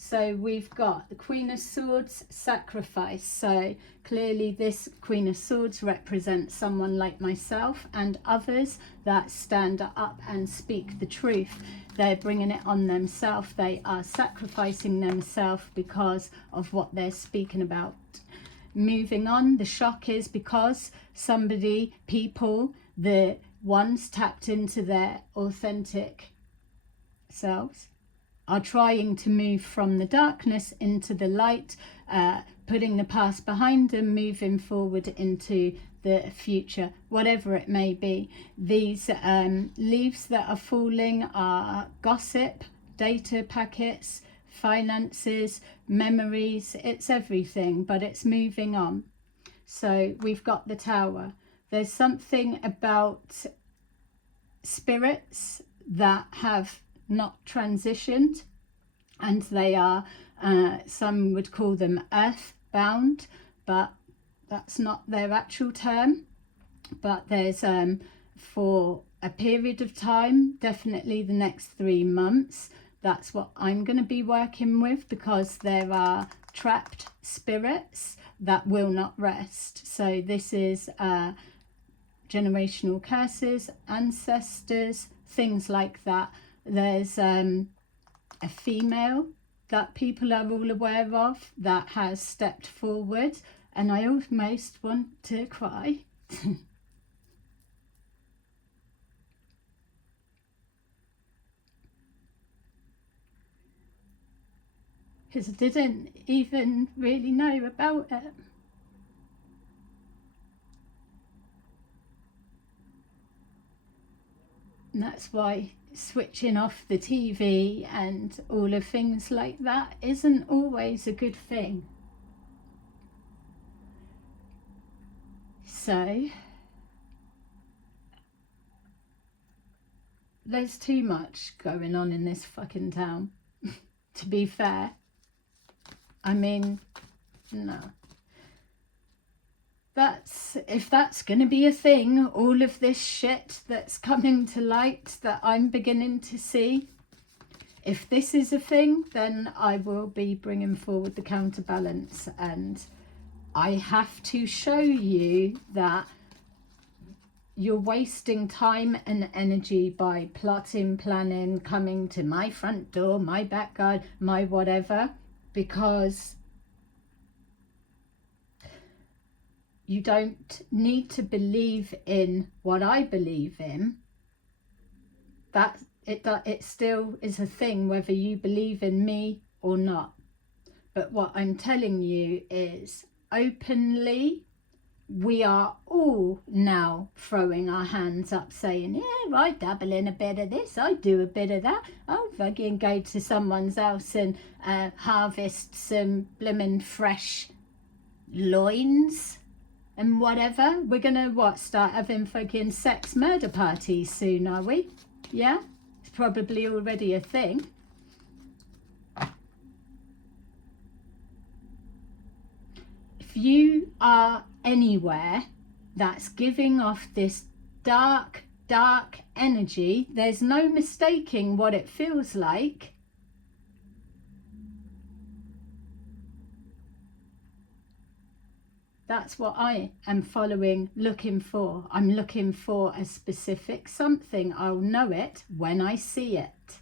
So we've got the Queen of Swords, sacrifice. So clearly this Queen of Swords represents someone like myself and others that stand up and speak the truth. They're bringing it on themselves. They are sacrificing themselves because of what they're speaking about. Moving on, the shock is because people, the ones tapped into their authentic selves, are trying to move from the darkness into the light, putting the past behind them, moving forward into the future, whatever it may be. These leaves that are falling are gossip, data packets, finances, memories. It's everything, but it's moving on. So we've got the Tower. There's something about spirits that have not transitioned, and they are some would call them earthbound, but that's not their actual term. But there's for a period of time, definitely the next 3 months, that's what I'm going to be working with, because there are trapped spirits that will not rest. So this is generational curses, ancestors, things like that. There's a female that people are all aware of that has stepped forward, and I almost want to cry. Because I didn't even really know about it. And that's why switching off the TV and all of things like that isn't always a good thing. So there's too much going on in this fucking town, to be fair. I mean, no. if that's going to be a thing, all of this shit that's coming to light that I'm beginning to see, if this is a thing, then I will be bringing forward the counterbalance, and I have to show you that you're wasting time and energy by plotting, planning, coming to my front door, my back garden, my whatever, because you don't need to believe in what I believe in. That it still is a thing whether you believe in me or not. But what I'm telling you is, openly, we are all now throwing our hands up saying, yeah, I dabble in a bit of this, I do a bit of that, I'll fucking go to someone's house and harvest some blooming fresh loins and whatever. We're gonna start having fucking sex murder parties soon, are we? Yeah, it's probably already a thing. If you are anywhere that's giving off this dark energy, there's no mistaking what it feels like. That's what I am following, looking for. I'm looking for a specific something. I'll know it when I see it.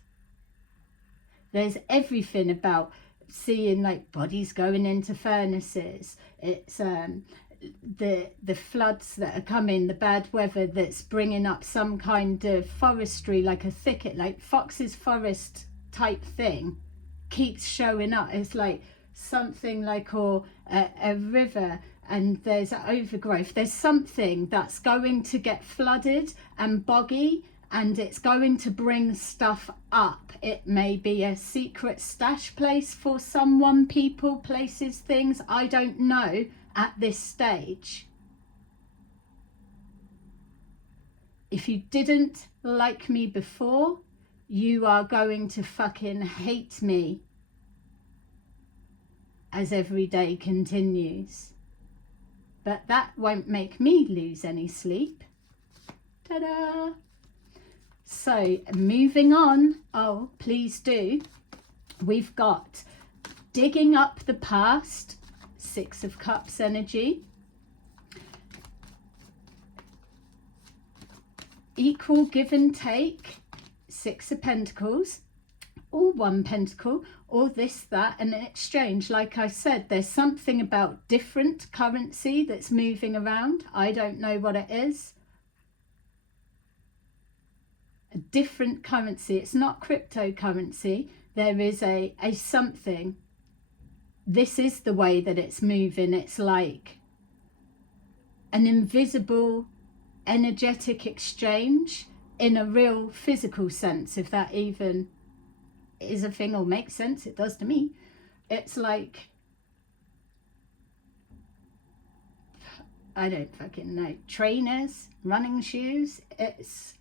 There's everything about seeing like bodies going into furnaces. It's the floods that are coming, the bad weather that's bringing up some kind of forestry, like a thicket, like Fox's Forest type thing, keeps showing up. It's like something like, or a river, and there's overgrowth. There's something that's going to get flooded and boggy, and it's going to bring stuff up. It may be a secret stash place for someone, people, places, things, I don't know at this stage. If you didn't like me before, you are going to fucking hate me as every day continues. But that won't make me lose any sleep. Ta-da! So, moving on. Oh, please do. We've got digging up the past, Six of Cups energy. Equal give and take, Six of Pentacles, or one pentacle, or this, that, and an exchange. Like I said, there's something about different currency that's moving around. I don't know what it is. A different currency. It's not cryptocurrency. There is a something. This is the way that it's moving. It's like an invisible energetic exchange in a real physical sense, if that even is a thing or makes sense. It does to me. It's like, I don't fucking know, trainers, running shoes. It's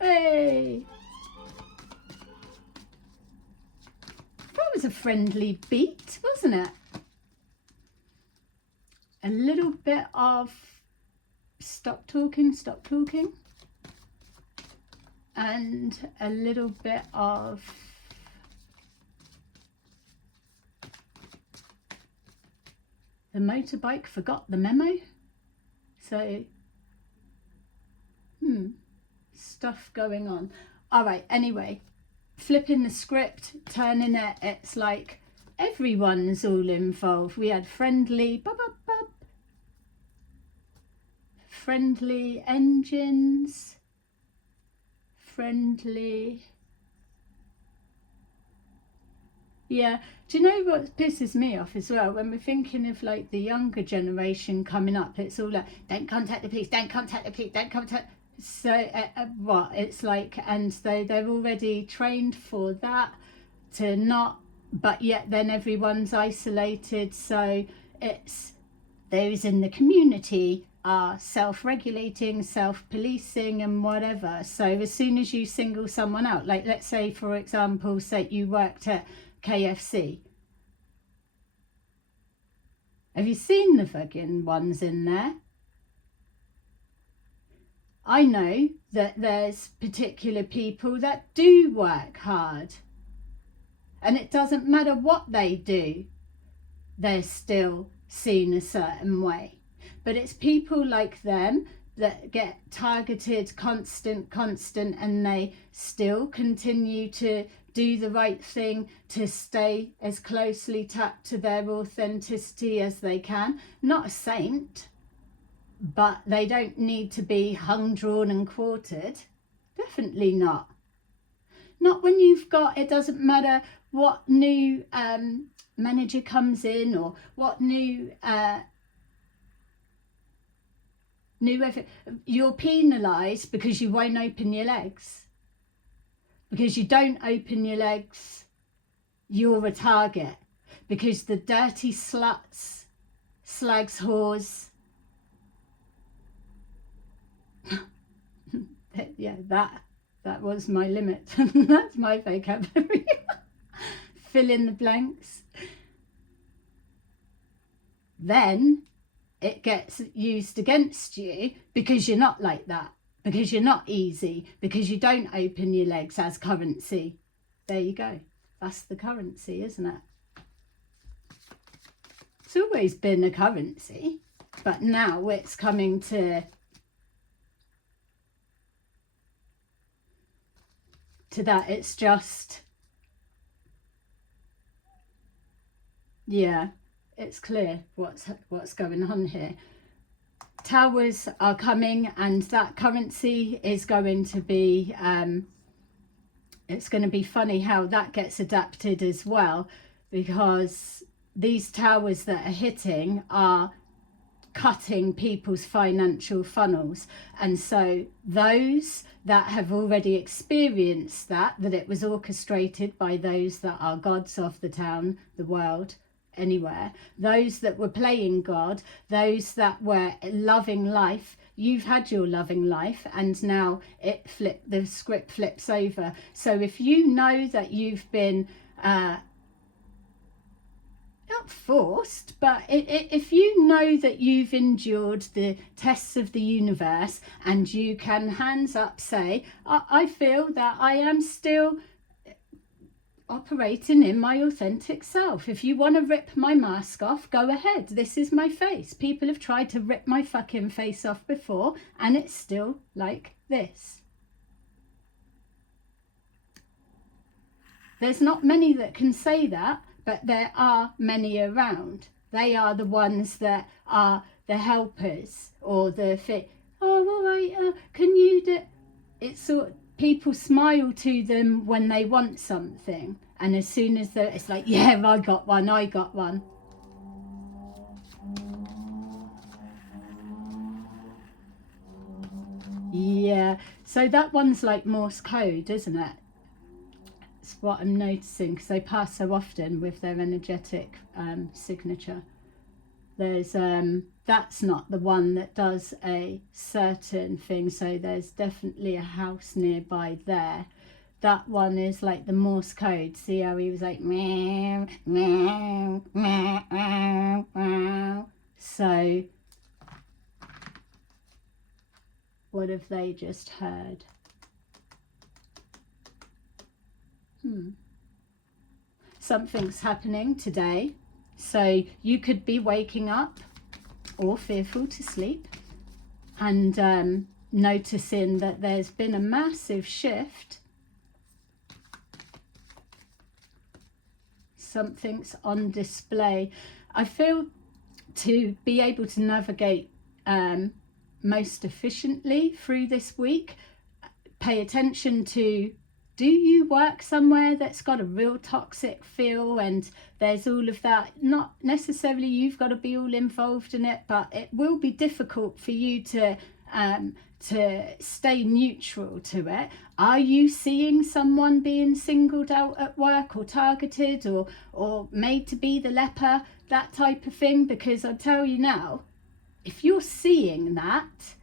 hey, that was a friendly beat, wasn't it? A little bit of stop talking, and a little bit of the motorbike forgot the memo. So stuff going on. All right, anyway, flipping the script, turning it, it's like everyone's all involved. We had friendly friendly engines, friendly, yeah. Do you know what pisses me off as well? When we're thinking of like the younger generation coming up, it's all like, don't contact the police, don't contact the police, don't contact. So what it's like, and so they're already trained for that, to not, but yet then everyone's isolated. So it's those in the community are self-regulating, self-policing and whatever. So as soon as you single someone out, like let's say for example, say you worked at KFC, have you seen the fucking ones in there? I know that there's particular people that do work hard, and it doesn't matter what they do, they're still seen a certain way. But it's people like them that get targeted constant, and they still continue to do the right thing, to stay as closely tapped to their authenticity as they can. Not a saint, but they don't need to be hung, drawn and quartered. Definitely not. Not when you've got, it doesn't matter what new manager comes in or what you're penalised because you won't open your legs. Because you don't open your legs, you're a target. Because the dirty sluts, slags, whores, yeah, that was my limit. That's my vocabulary. Fill in the blanks. Then it gets used against you because you're not like that, because you're not easy, because you don't open your legs as currency. There you go. That's the currency, isn't it? It's always been a currency, but now it's coming to that. It's just, yeah, it's clear what's going on here. Towers are coming, and that currency is going to be it's going to be funny how that gets adapted as well, because these towers that are hitting are cutting people's financial funnels. And so those that have already experienced that it was orchestrated by those that are gods of the town, the world, anywhere, those that were playing God, those that were loving life, you've had your loving life, and now the script flips over. So if you know that you've been not forced, but if you know that you've endured the tests of the universe, and you can hands up say, I feel that I am still operating in my authentic self. If you want to rip my mask off, go ahead. This is my face. People have tried to rip my fucking face off before, and it's still like this. There's not many that can say that, but there are many around. They are the ones that are the helpers, or the oh, all right, can you do? It's sort of, people smile to them when they want something, and as soon as it's like, yeah, I got one. Yeah, so that one's like Morse code, isn't it? It's what I'm noticing, because they pass so often with their energetic signature. There's that's not the one that does a certain thing, so there's definitely a house nearby there. That one is like the Morse code. See how he was like meow, meow, meow, meow, meow. So what have they just heard? Something's happening today. So you could be waking up or fearful to sleep, and noticing that there's been a massive shift. Something's on display. I feel to be able to navigate most efficiently through this week, pay attention to, do you work somewhere that's got a real toxic feel, and there's all of that? Not necessarily you've got to be all involved in it, but it will be difficult for you to stay neutral to it. Are you seeing someone being singled out at work, or targeted, or made to be the leper? that type of thing, because I tell you now, if you're seeing that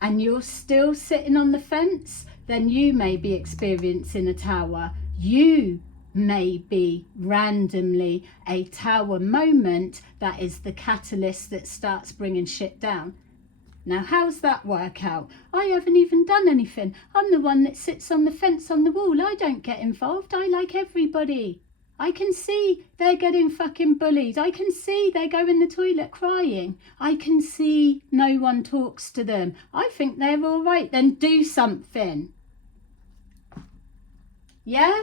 and you're still sitting on the fence, then you may be experiencing a tower. You may be randomly a tower moment that is the catalyst that starts bringing shit down. Now, how's that work out? I haven't even done anything. I'm the one that sits on the fence on the wall. I don't get involved. I like everybody. I can see they're getting fucking bullied. I can see they go in the toilet crying. I can see no one talks to them. I think they're all right. Then do something. Yeah?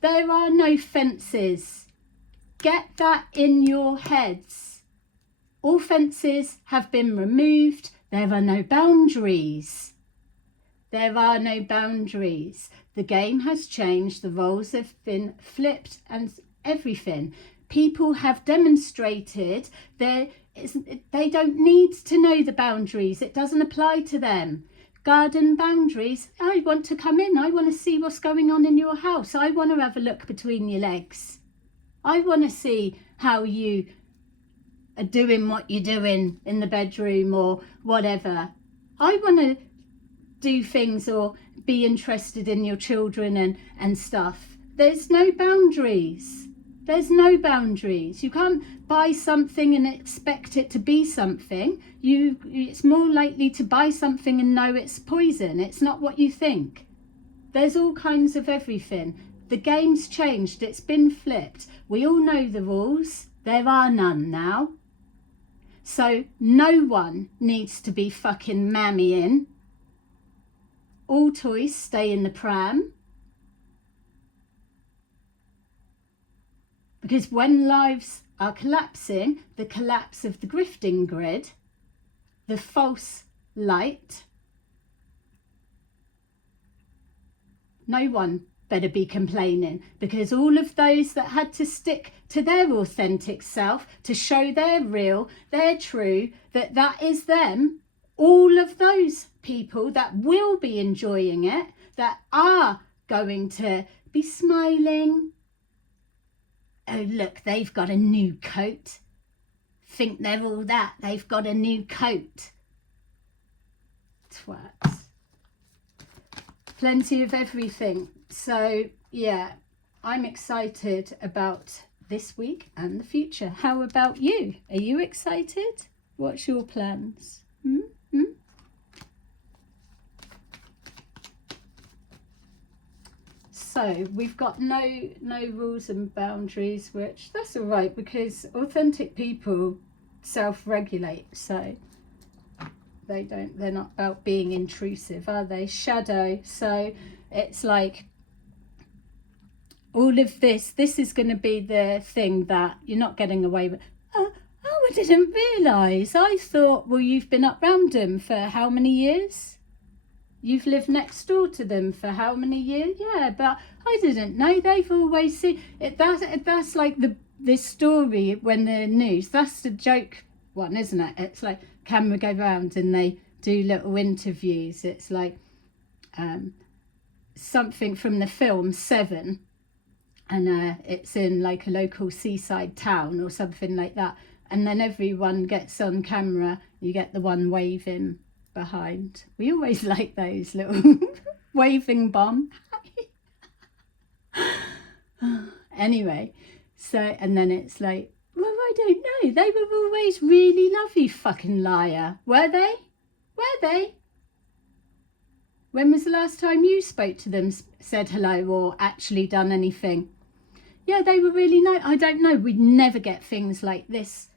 There are no fences. Get that in your heads. All fences have been removed. There are no boundaries. There are no boundaries. The game has changed. The roles have been flipped and everything. People have demonstrated they don't need to know the boundaries. It doesn't apply to them. Garden boundaries. I want to come in. I want to see what's going on in your house. I want to have a look between your legs. I want to see how you are doing what you're doing in the bedroom or whatever. I want to do things or be interested in your children and stuff. There's no boundaries. There's no boundaries. You can't buy something and expect it to be something. It's more likely to buy something and know it's poison. It's not what you think. There's all kinds of everything. The game's changed. It's been flipped. We all know the rules. There are none now. So no one needs to be fucking mammying. All toys stay in the pram. Because when lives are collapsing, the collapse of the grifting grid, the false light, no one better be complaining, because all of those that had to stick to their authentic self to show they're real, they're true, that is them, all of those people that will be enjoying it, that are going to be smiling. Oh, look, they've got a new coat. Think they're all that. They've got a new coat. Twats. Plenty of everything. So, yeah, I'm excited about this week and the future. How about you? Are you excited? What's your plans? So we've got no rules and boundaries, which that's all right, because authentic people self-regulate, so they're not about being intrusive, are they? Shadow. So it's like all of this is going to be the thing that you're not getting away with. Oh, I didn't realise. I thought, well, you've been up round them for how many years? You've lived next door to them for how many years? Yeah, but I didn't know. They've always seen it. That's like this story when the news. That's the joke one, isn't it? It's like camera go round and they do little interviews. It's like something from the film Seven, and it's in like a local seaside town or something like that. And then everyone gets on camera. You get the one waving behind. We always like those little waving bomb. Anyway, so, and then it's like, well, I don't know, they were always really lovely, fucking liar. Were they? When was the last time you spoke to them, said hello, or actually done anything? Yeah, they were really nice. I don't know, we'd never get things like this.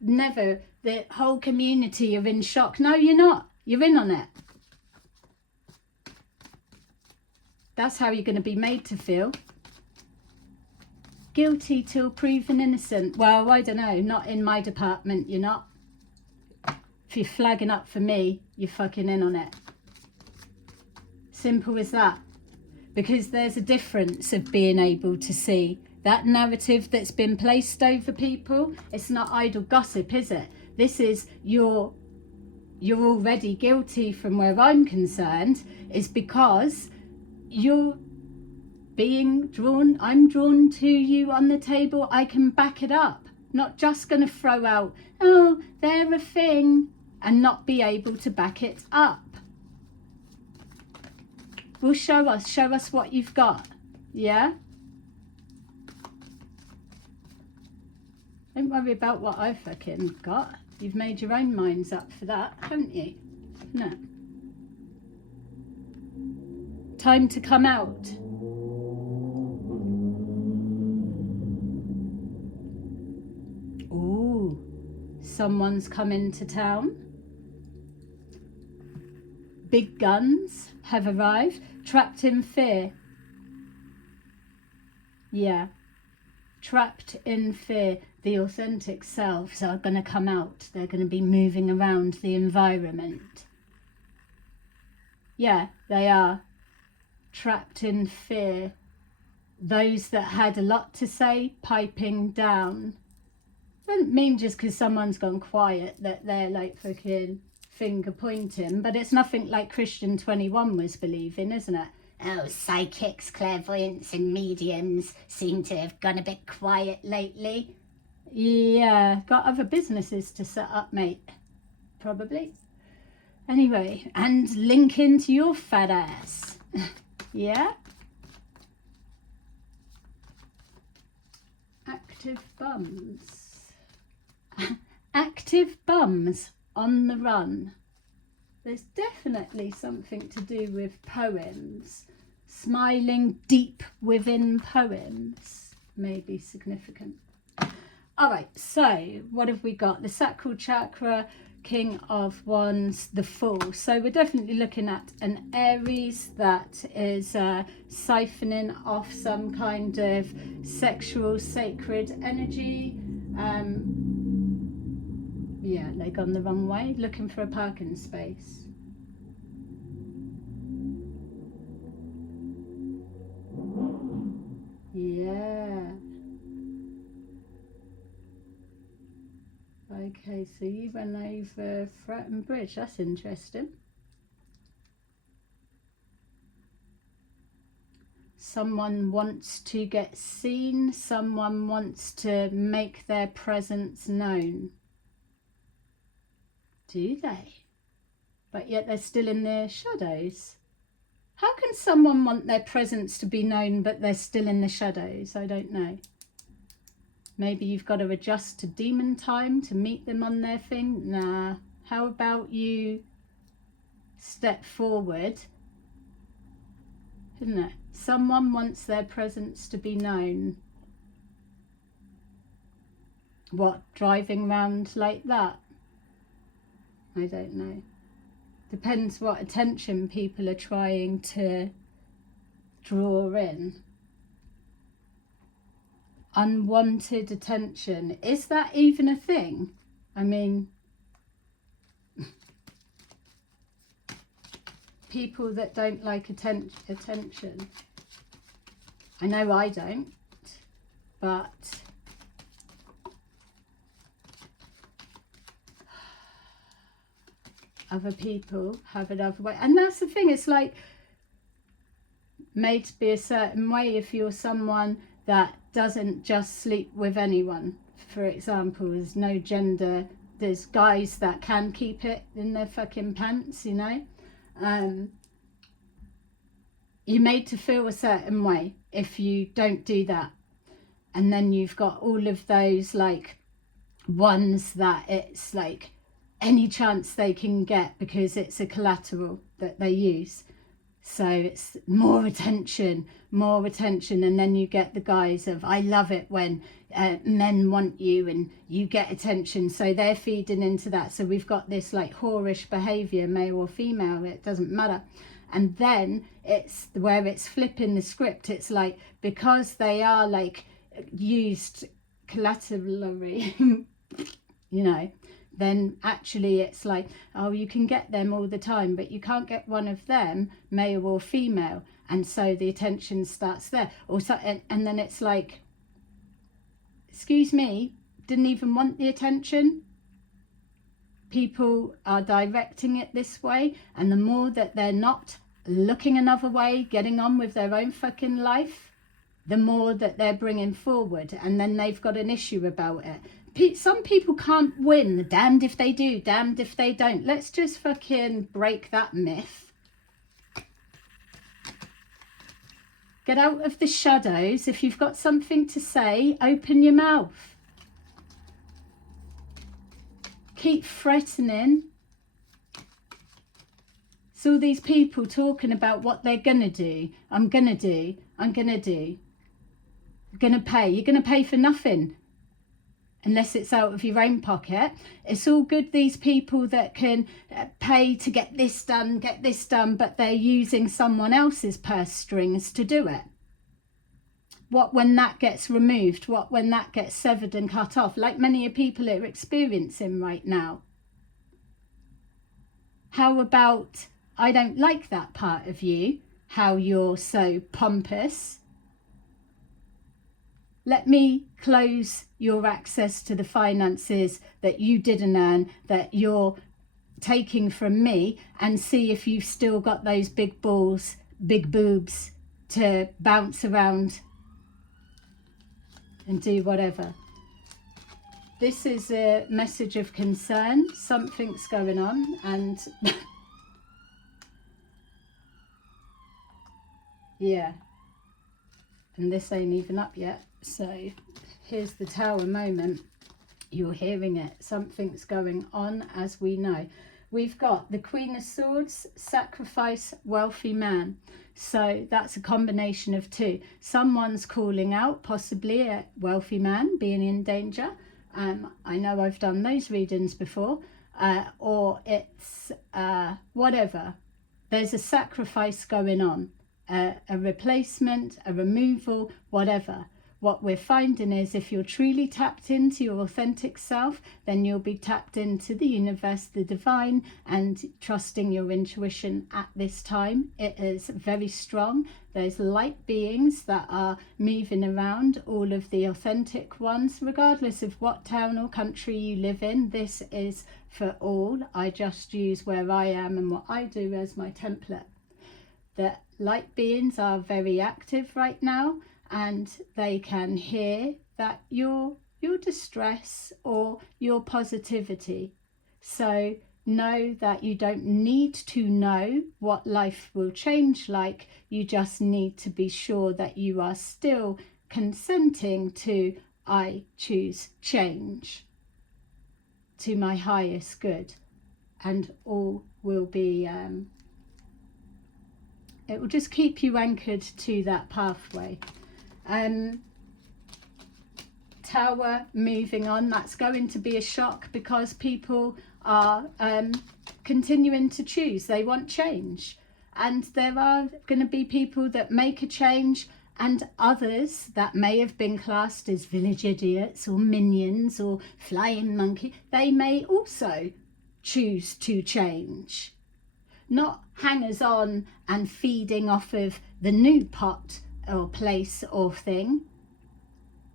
Never. The whole community are in shock. No, you're not. You're in on it. That's how you're going to be made to feel. Guilty till proven innocent. Well, I don't know. Not in my department, you're not. If you're flagging up for me, you're fucking in on it. Simple as that. Because there's a difference of being able to see that narrative that's been placed over people. It's not idle gossip, is it? This is you're already guilty from where I'm concerned, is because you're being drawn, I'm drawn to you on the table, I can back it up. Not just going to throw out, oh, they're a thing, and not be able to back it up. Well, show us what you've got. Yeah? Don't worry about what I fucking got. You've made your own minds up for that, haven't you? No. Time to come out. Ooh, someone's come into town. Big guns have arrived. Trapped in fear. Yeah. Trapped in fear. The authentic selves are going to come out. They're going to be moving around the environment. Yeah, they are. Trapped in fear. Those that had a lot to say, piping down. Doesn't mean just because someone's gone quiet that they're like fucking finger pointing, but it's nothing like Christian 21 was believing, isn't it? Oh, psychics, clairvoyants and mediums seem to have gone a bit quiet lately. Yeah, got other businesses to set up, mate. Probably. Anyway, and link into your fat ass. Yeah? Active bums. Active bums on the run. There's definitely something to do with poems. Smiling deep within poems may be significant. All right, so what have we got? The sacral chakra, King of Wands, the Fool. So we're definitely looking at an Aries that is siphoning off some kind of sexual sacred energy. Yeah, they've gone the wrong way, looking for a parking space. Yeah. Okay, so you went over Fratton Bridge. That's interesting. Someone wants to get seen. Someone wants to make their presence known. Do they? But yet they're still in their shadows. How can someone want their presence to be known but they're still in the shadows? I don't know. Maybe you've got to adjust to demon time to meet them on their thing. Nah. How about you step forward? Isn't it? Someone wants their presence to be known. What, driving round like that? I don't know. Depends what attention people are trying to draw in. Unwanted attention. Is that even a thing? I mean, people that don't like attention. I know I don't, but other people have it other way. And that's the thing, it's like made to be a certain way if you're someone that doesn't just sleep with anyone. For example, there's no gender. There's guys that can keep it in their fucking pants, you know. You're made to feel a certain way if you don't do that. And then you've got all of those like ones that it's like any chance they can get because it's a collateral that they use. So it's more attention, and then you get the guys of, I love it when men want you and you get attention, so they're feeding into that. So we've got this like whorish behaviour, male or female, it doesn't matter. And then it's where it's flipping the script. It's like, because they are like used collaterally, you know, then actually it's like, oh, you can get them all the time, but you can't get one of them, male or female. And so the attention starts there. Or so, and then it's like, excuse me, didn't even want the attention. People are directing it this way, and the more that they're not looking another way, getting on with their own fucking life, the more that they're bringing forward, and then they've got an issue about it. Some people can't win. Damned if they do, damned if they don't. Let's just fucking break that myth. Get out of the shadows. If you've got something to say, open your mouth. Keep threatening. It's all these people talking about what they're gonna do. I'm gonna do. I'm gonna do. I'm gonna pay. You're gonna pay for nothing. Unless it's out of your own pocket. It's all good, these people that can pay to get this done, but they're using someone else's purse strings to do it. What when that gets removed? What when that gets severed and cut off, like many people are experiencing right now? How about, I don't like that part of you, how you're so pompous. Let me close your access to the finances that you didn't earn, that you're taking from me, and see if you've still got those big balls, big boobs to bounce around and do whatever. This is a message of concern. Something's going on, and yeah. And this ain't even up yet. So here's the Tower moment. You're hearing it. Something's going on, as we know. We've got the Queen of Swords, sacrifice, wealthy man. So that's a combination of two. Someone's calling out, possibly a wealthy man being in danger. I know I've done those readings before. Or it's whatever. There's a sacrifice going on. A replacement, a removal, whatever. What we're finding is if you're truly tapped into your authentic self, then you'll be tapped into the universe, the divine, and trusting your intuition at this time. It is very strong. There's light beings that are moving around, all of the authentic ones, regardless of what town or country you live in. This is for all. I just use where I am and what I do as my template. The light beings are very active right now, and they can hear that your distress or your positivity. So know that you don't need to know what life will change like. You just need to be sure that you are still consenting to, I choose change to my highest good, and all will be it will just keep you anchored to that pathway. Tower, moving on. That's going to be a shock because people are continuing to choose. They want change. And there are going to be people that make a change, and others that may have been classed as village idiots or minions or flying monkey. They may also choose to change. Not hangers on and feeding off of the new pot or place or thing,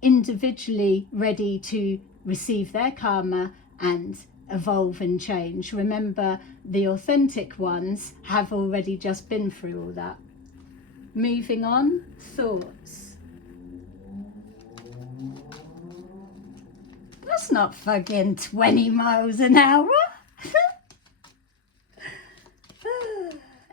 individually ready to receive their karma and evolve and change. Remember, the authentic ones have already just been through all that. Moving on, thoughts. That's not fucking 20 miles an hour.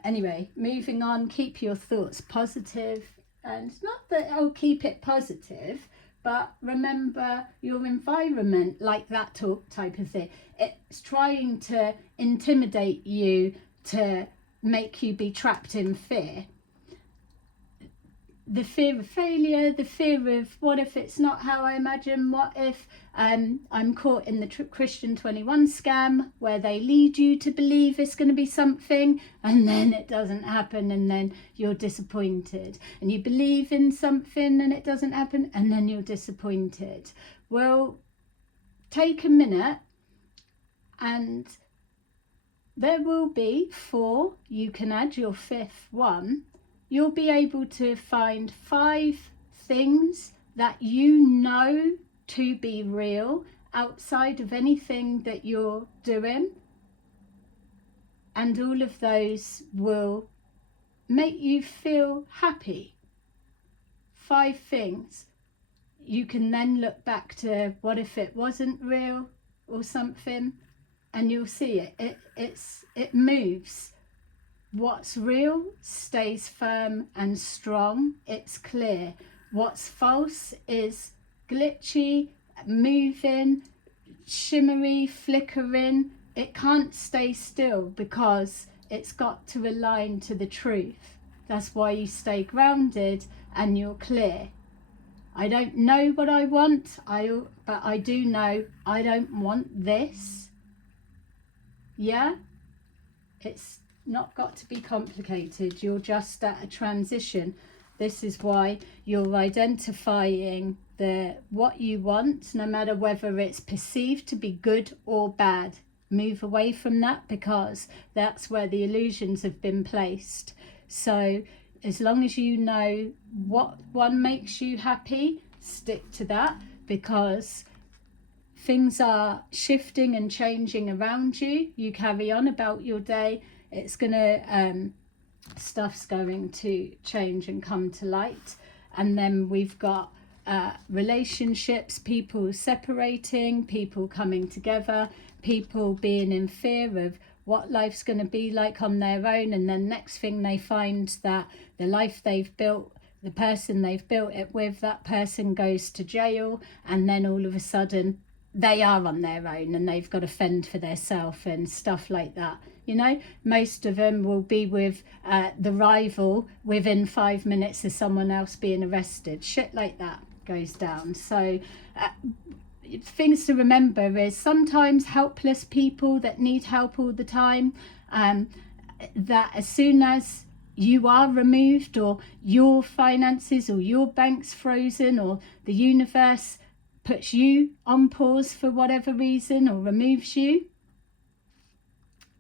Anyway, moving on, keep your thoughts positive. And not that I'll keep it positive, but remember your environment, like that type of thing. It's trying to intimidate you to make you be trapped in fear. The fear of failure, the fear of what if it's not how I imagine, what if I'm caught in the Christian 21 scam where they lead you to believe it's going to be something and then it doesn't happen, and then you're disappointed, and you believe in something and it doesn't happen and then you're disappointed. Well, take a minute, and there will be 4, you can add your 5th one. You'll be able to find 5 things that you know to be real outside of anything that you're doing. And all of those will make you feel happy. 5 things. You can then look back to what if it wasn't real or something, and you'll see it moves. What's real stays firm and strong. It's clear. What's false is glitchy, moving, shimmery, flickering. It can't stay still because it's got to align to the truth. That's why you stay grounded and you're clear. I don't know what I want, but I do know I don't want this. Yeah? It's not got to be complicated. You're just at a transition. This is why you're identifying what you want, no matter whether it's perceived to be good or bad. Move away from that, because that's where the illusions have been placed. So as long as you know what one makes you happy, stick to that, because things are shifting and changing around you. You carry on about your day. It's gonna stuff's going to change and come to light. And then we've got relationships, people separating, people coming together, people being in fear of what life's going to be like on their own, and then next thing they find that the life they've built, the person they've built it with, that person goes to jail, and then all of a sudden they are on their own and they've got to fend for themselves and stuff like that. You know, most of them will be with the rival within 5 minutes of someone else being arrested. Shit like that goes down. So things to remember is sometimes helpless people that need help all the time, that as soon as you are removed, or your finances or your bank's frozen, or the universe puts you on pause for whatever reason or removes you,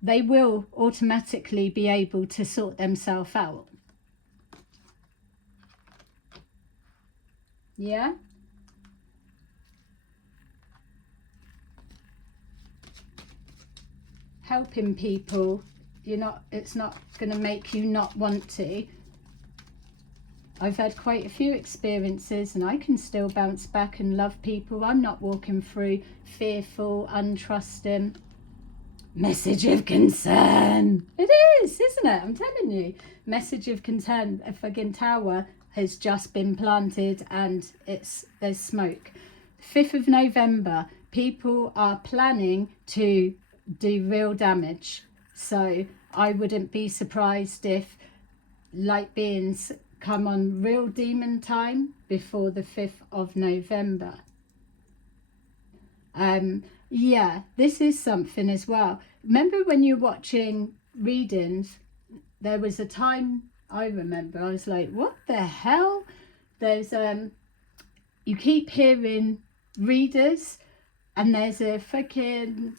they will automatically be able to sort themselves out. Yeah? Helping people, it's not going to make you not want to. I've had quite a few experiences and I can still bounce back and love people. I'm not walking through fearful, untrusting. Message of concern. It is, isn't it? I'm telling you. Message of concern. A fucking tower has just been planted and there's smoke. 5th of November, people are planning to do real damage. So I wouldn't be surprised if light beings come on real demon time before the 5th of November. Yeah, this is something as well. Remember when you're watching readings, there was a time I remember I was like, what the hell? There's you keep hearing readers and there's a fucking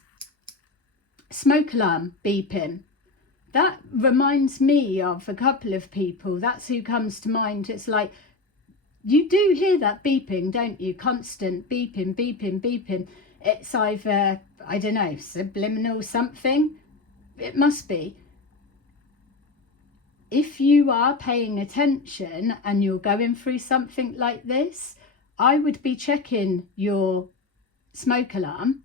smoke alarm beeping. That reminds me of a couple of people. That's who comes to mind. It's like, you do hear that beeping, don't you? Constant beeping, beeping, beeping. It's either, I don't know, subliminal something. It must be. If you are paying attention and you're going through something like this, I would be checking your smoke alarm,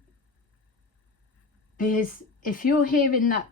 because if you're hearing that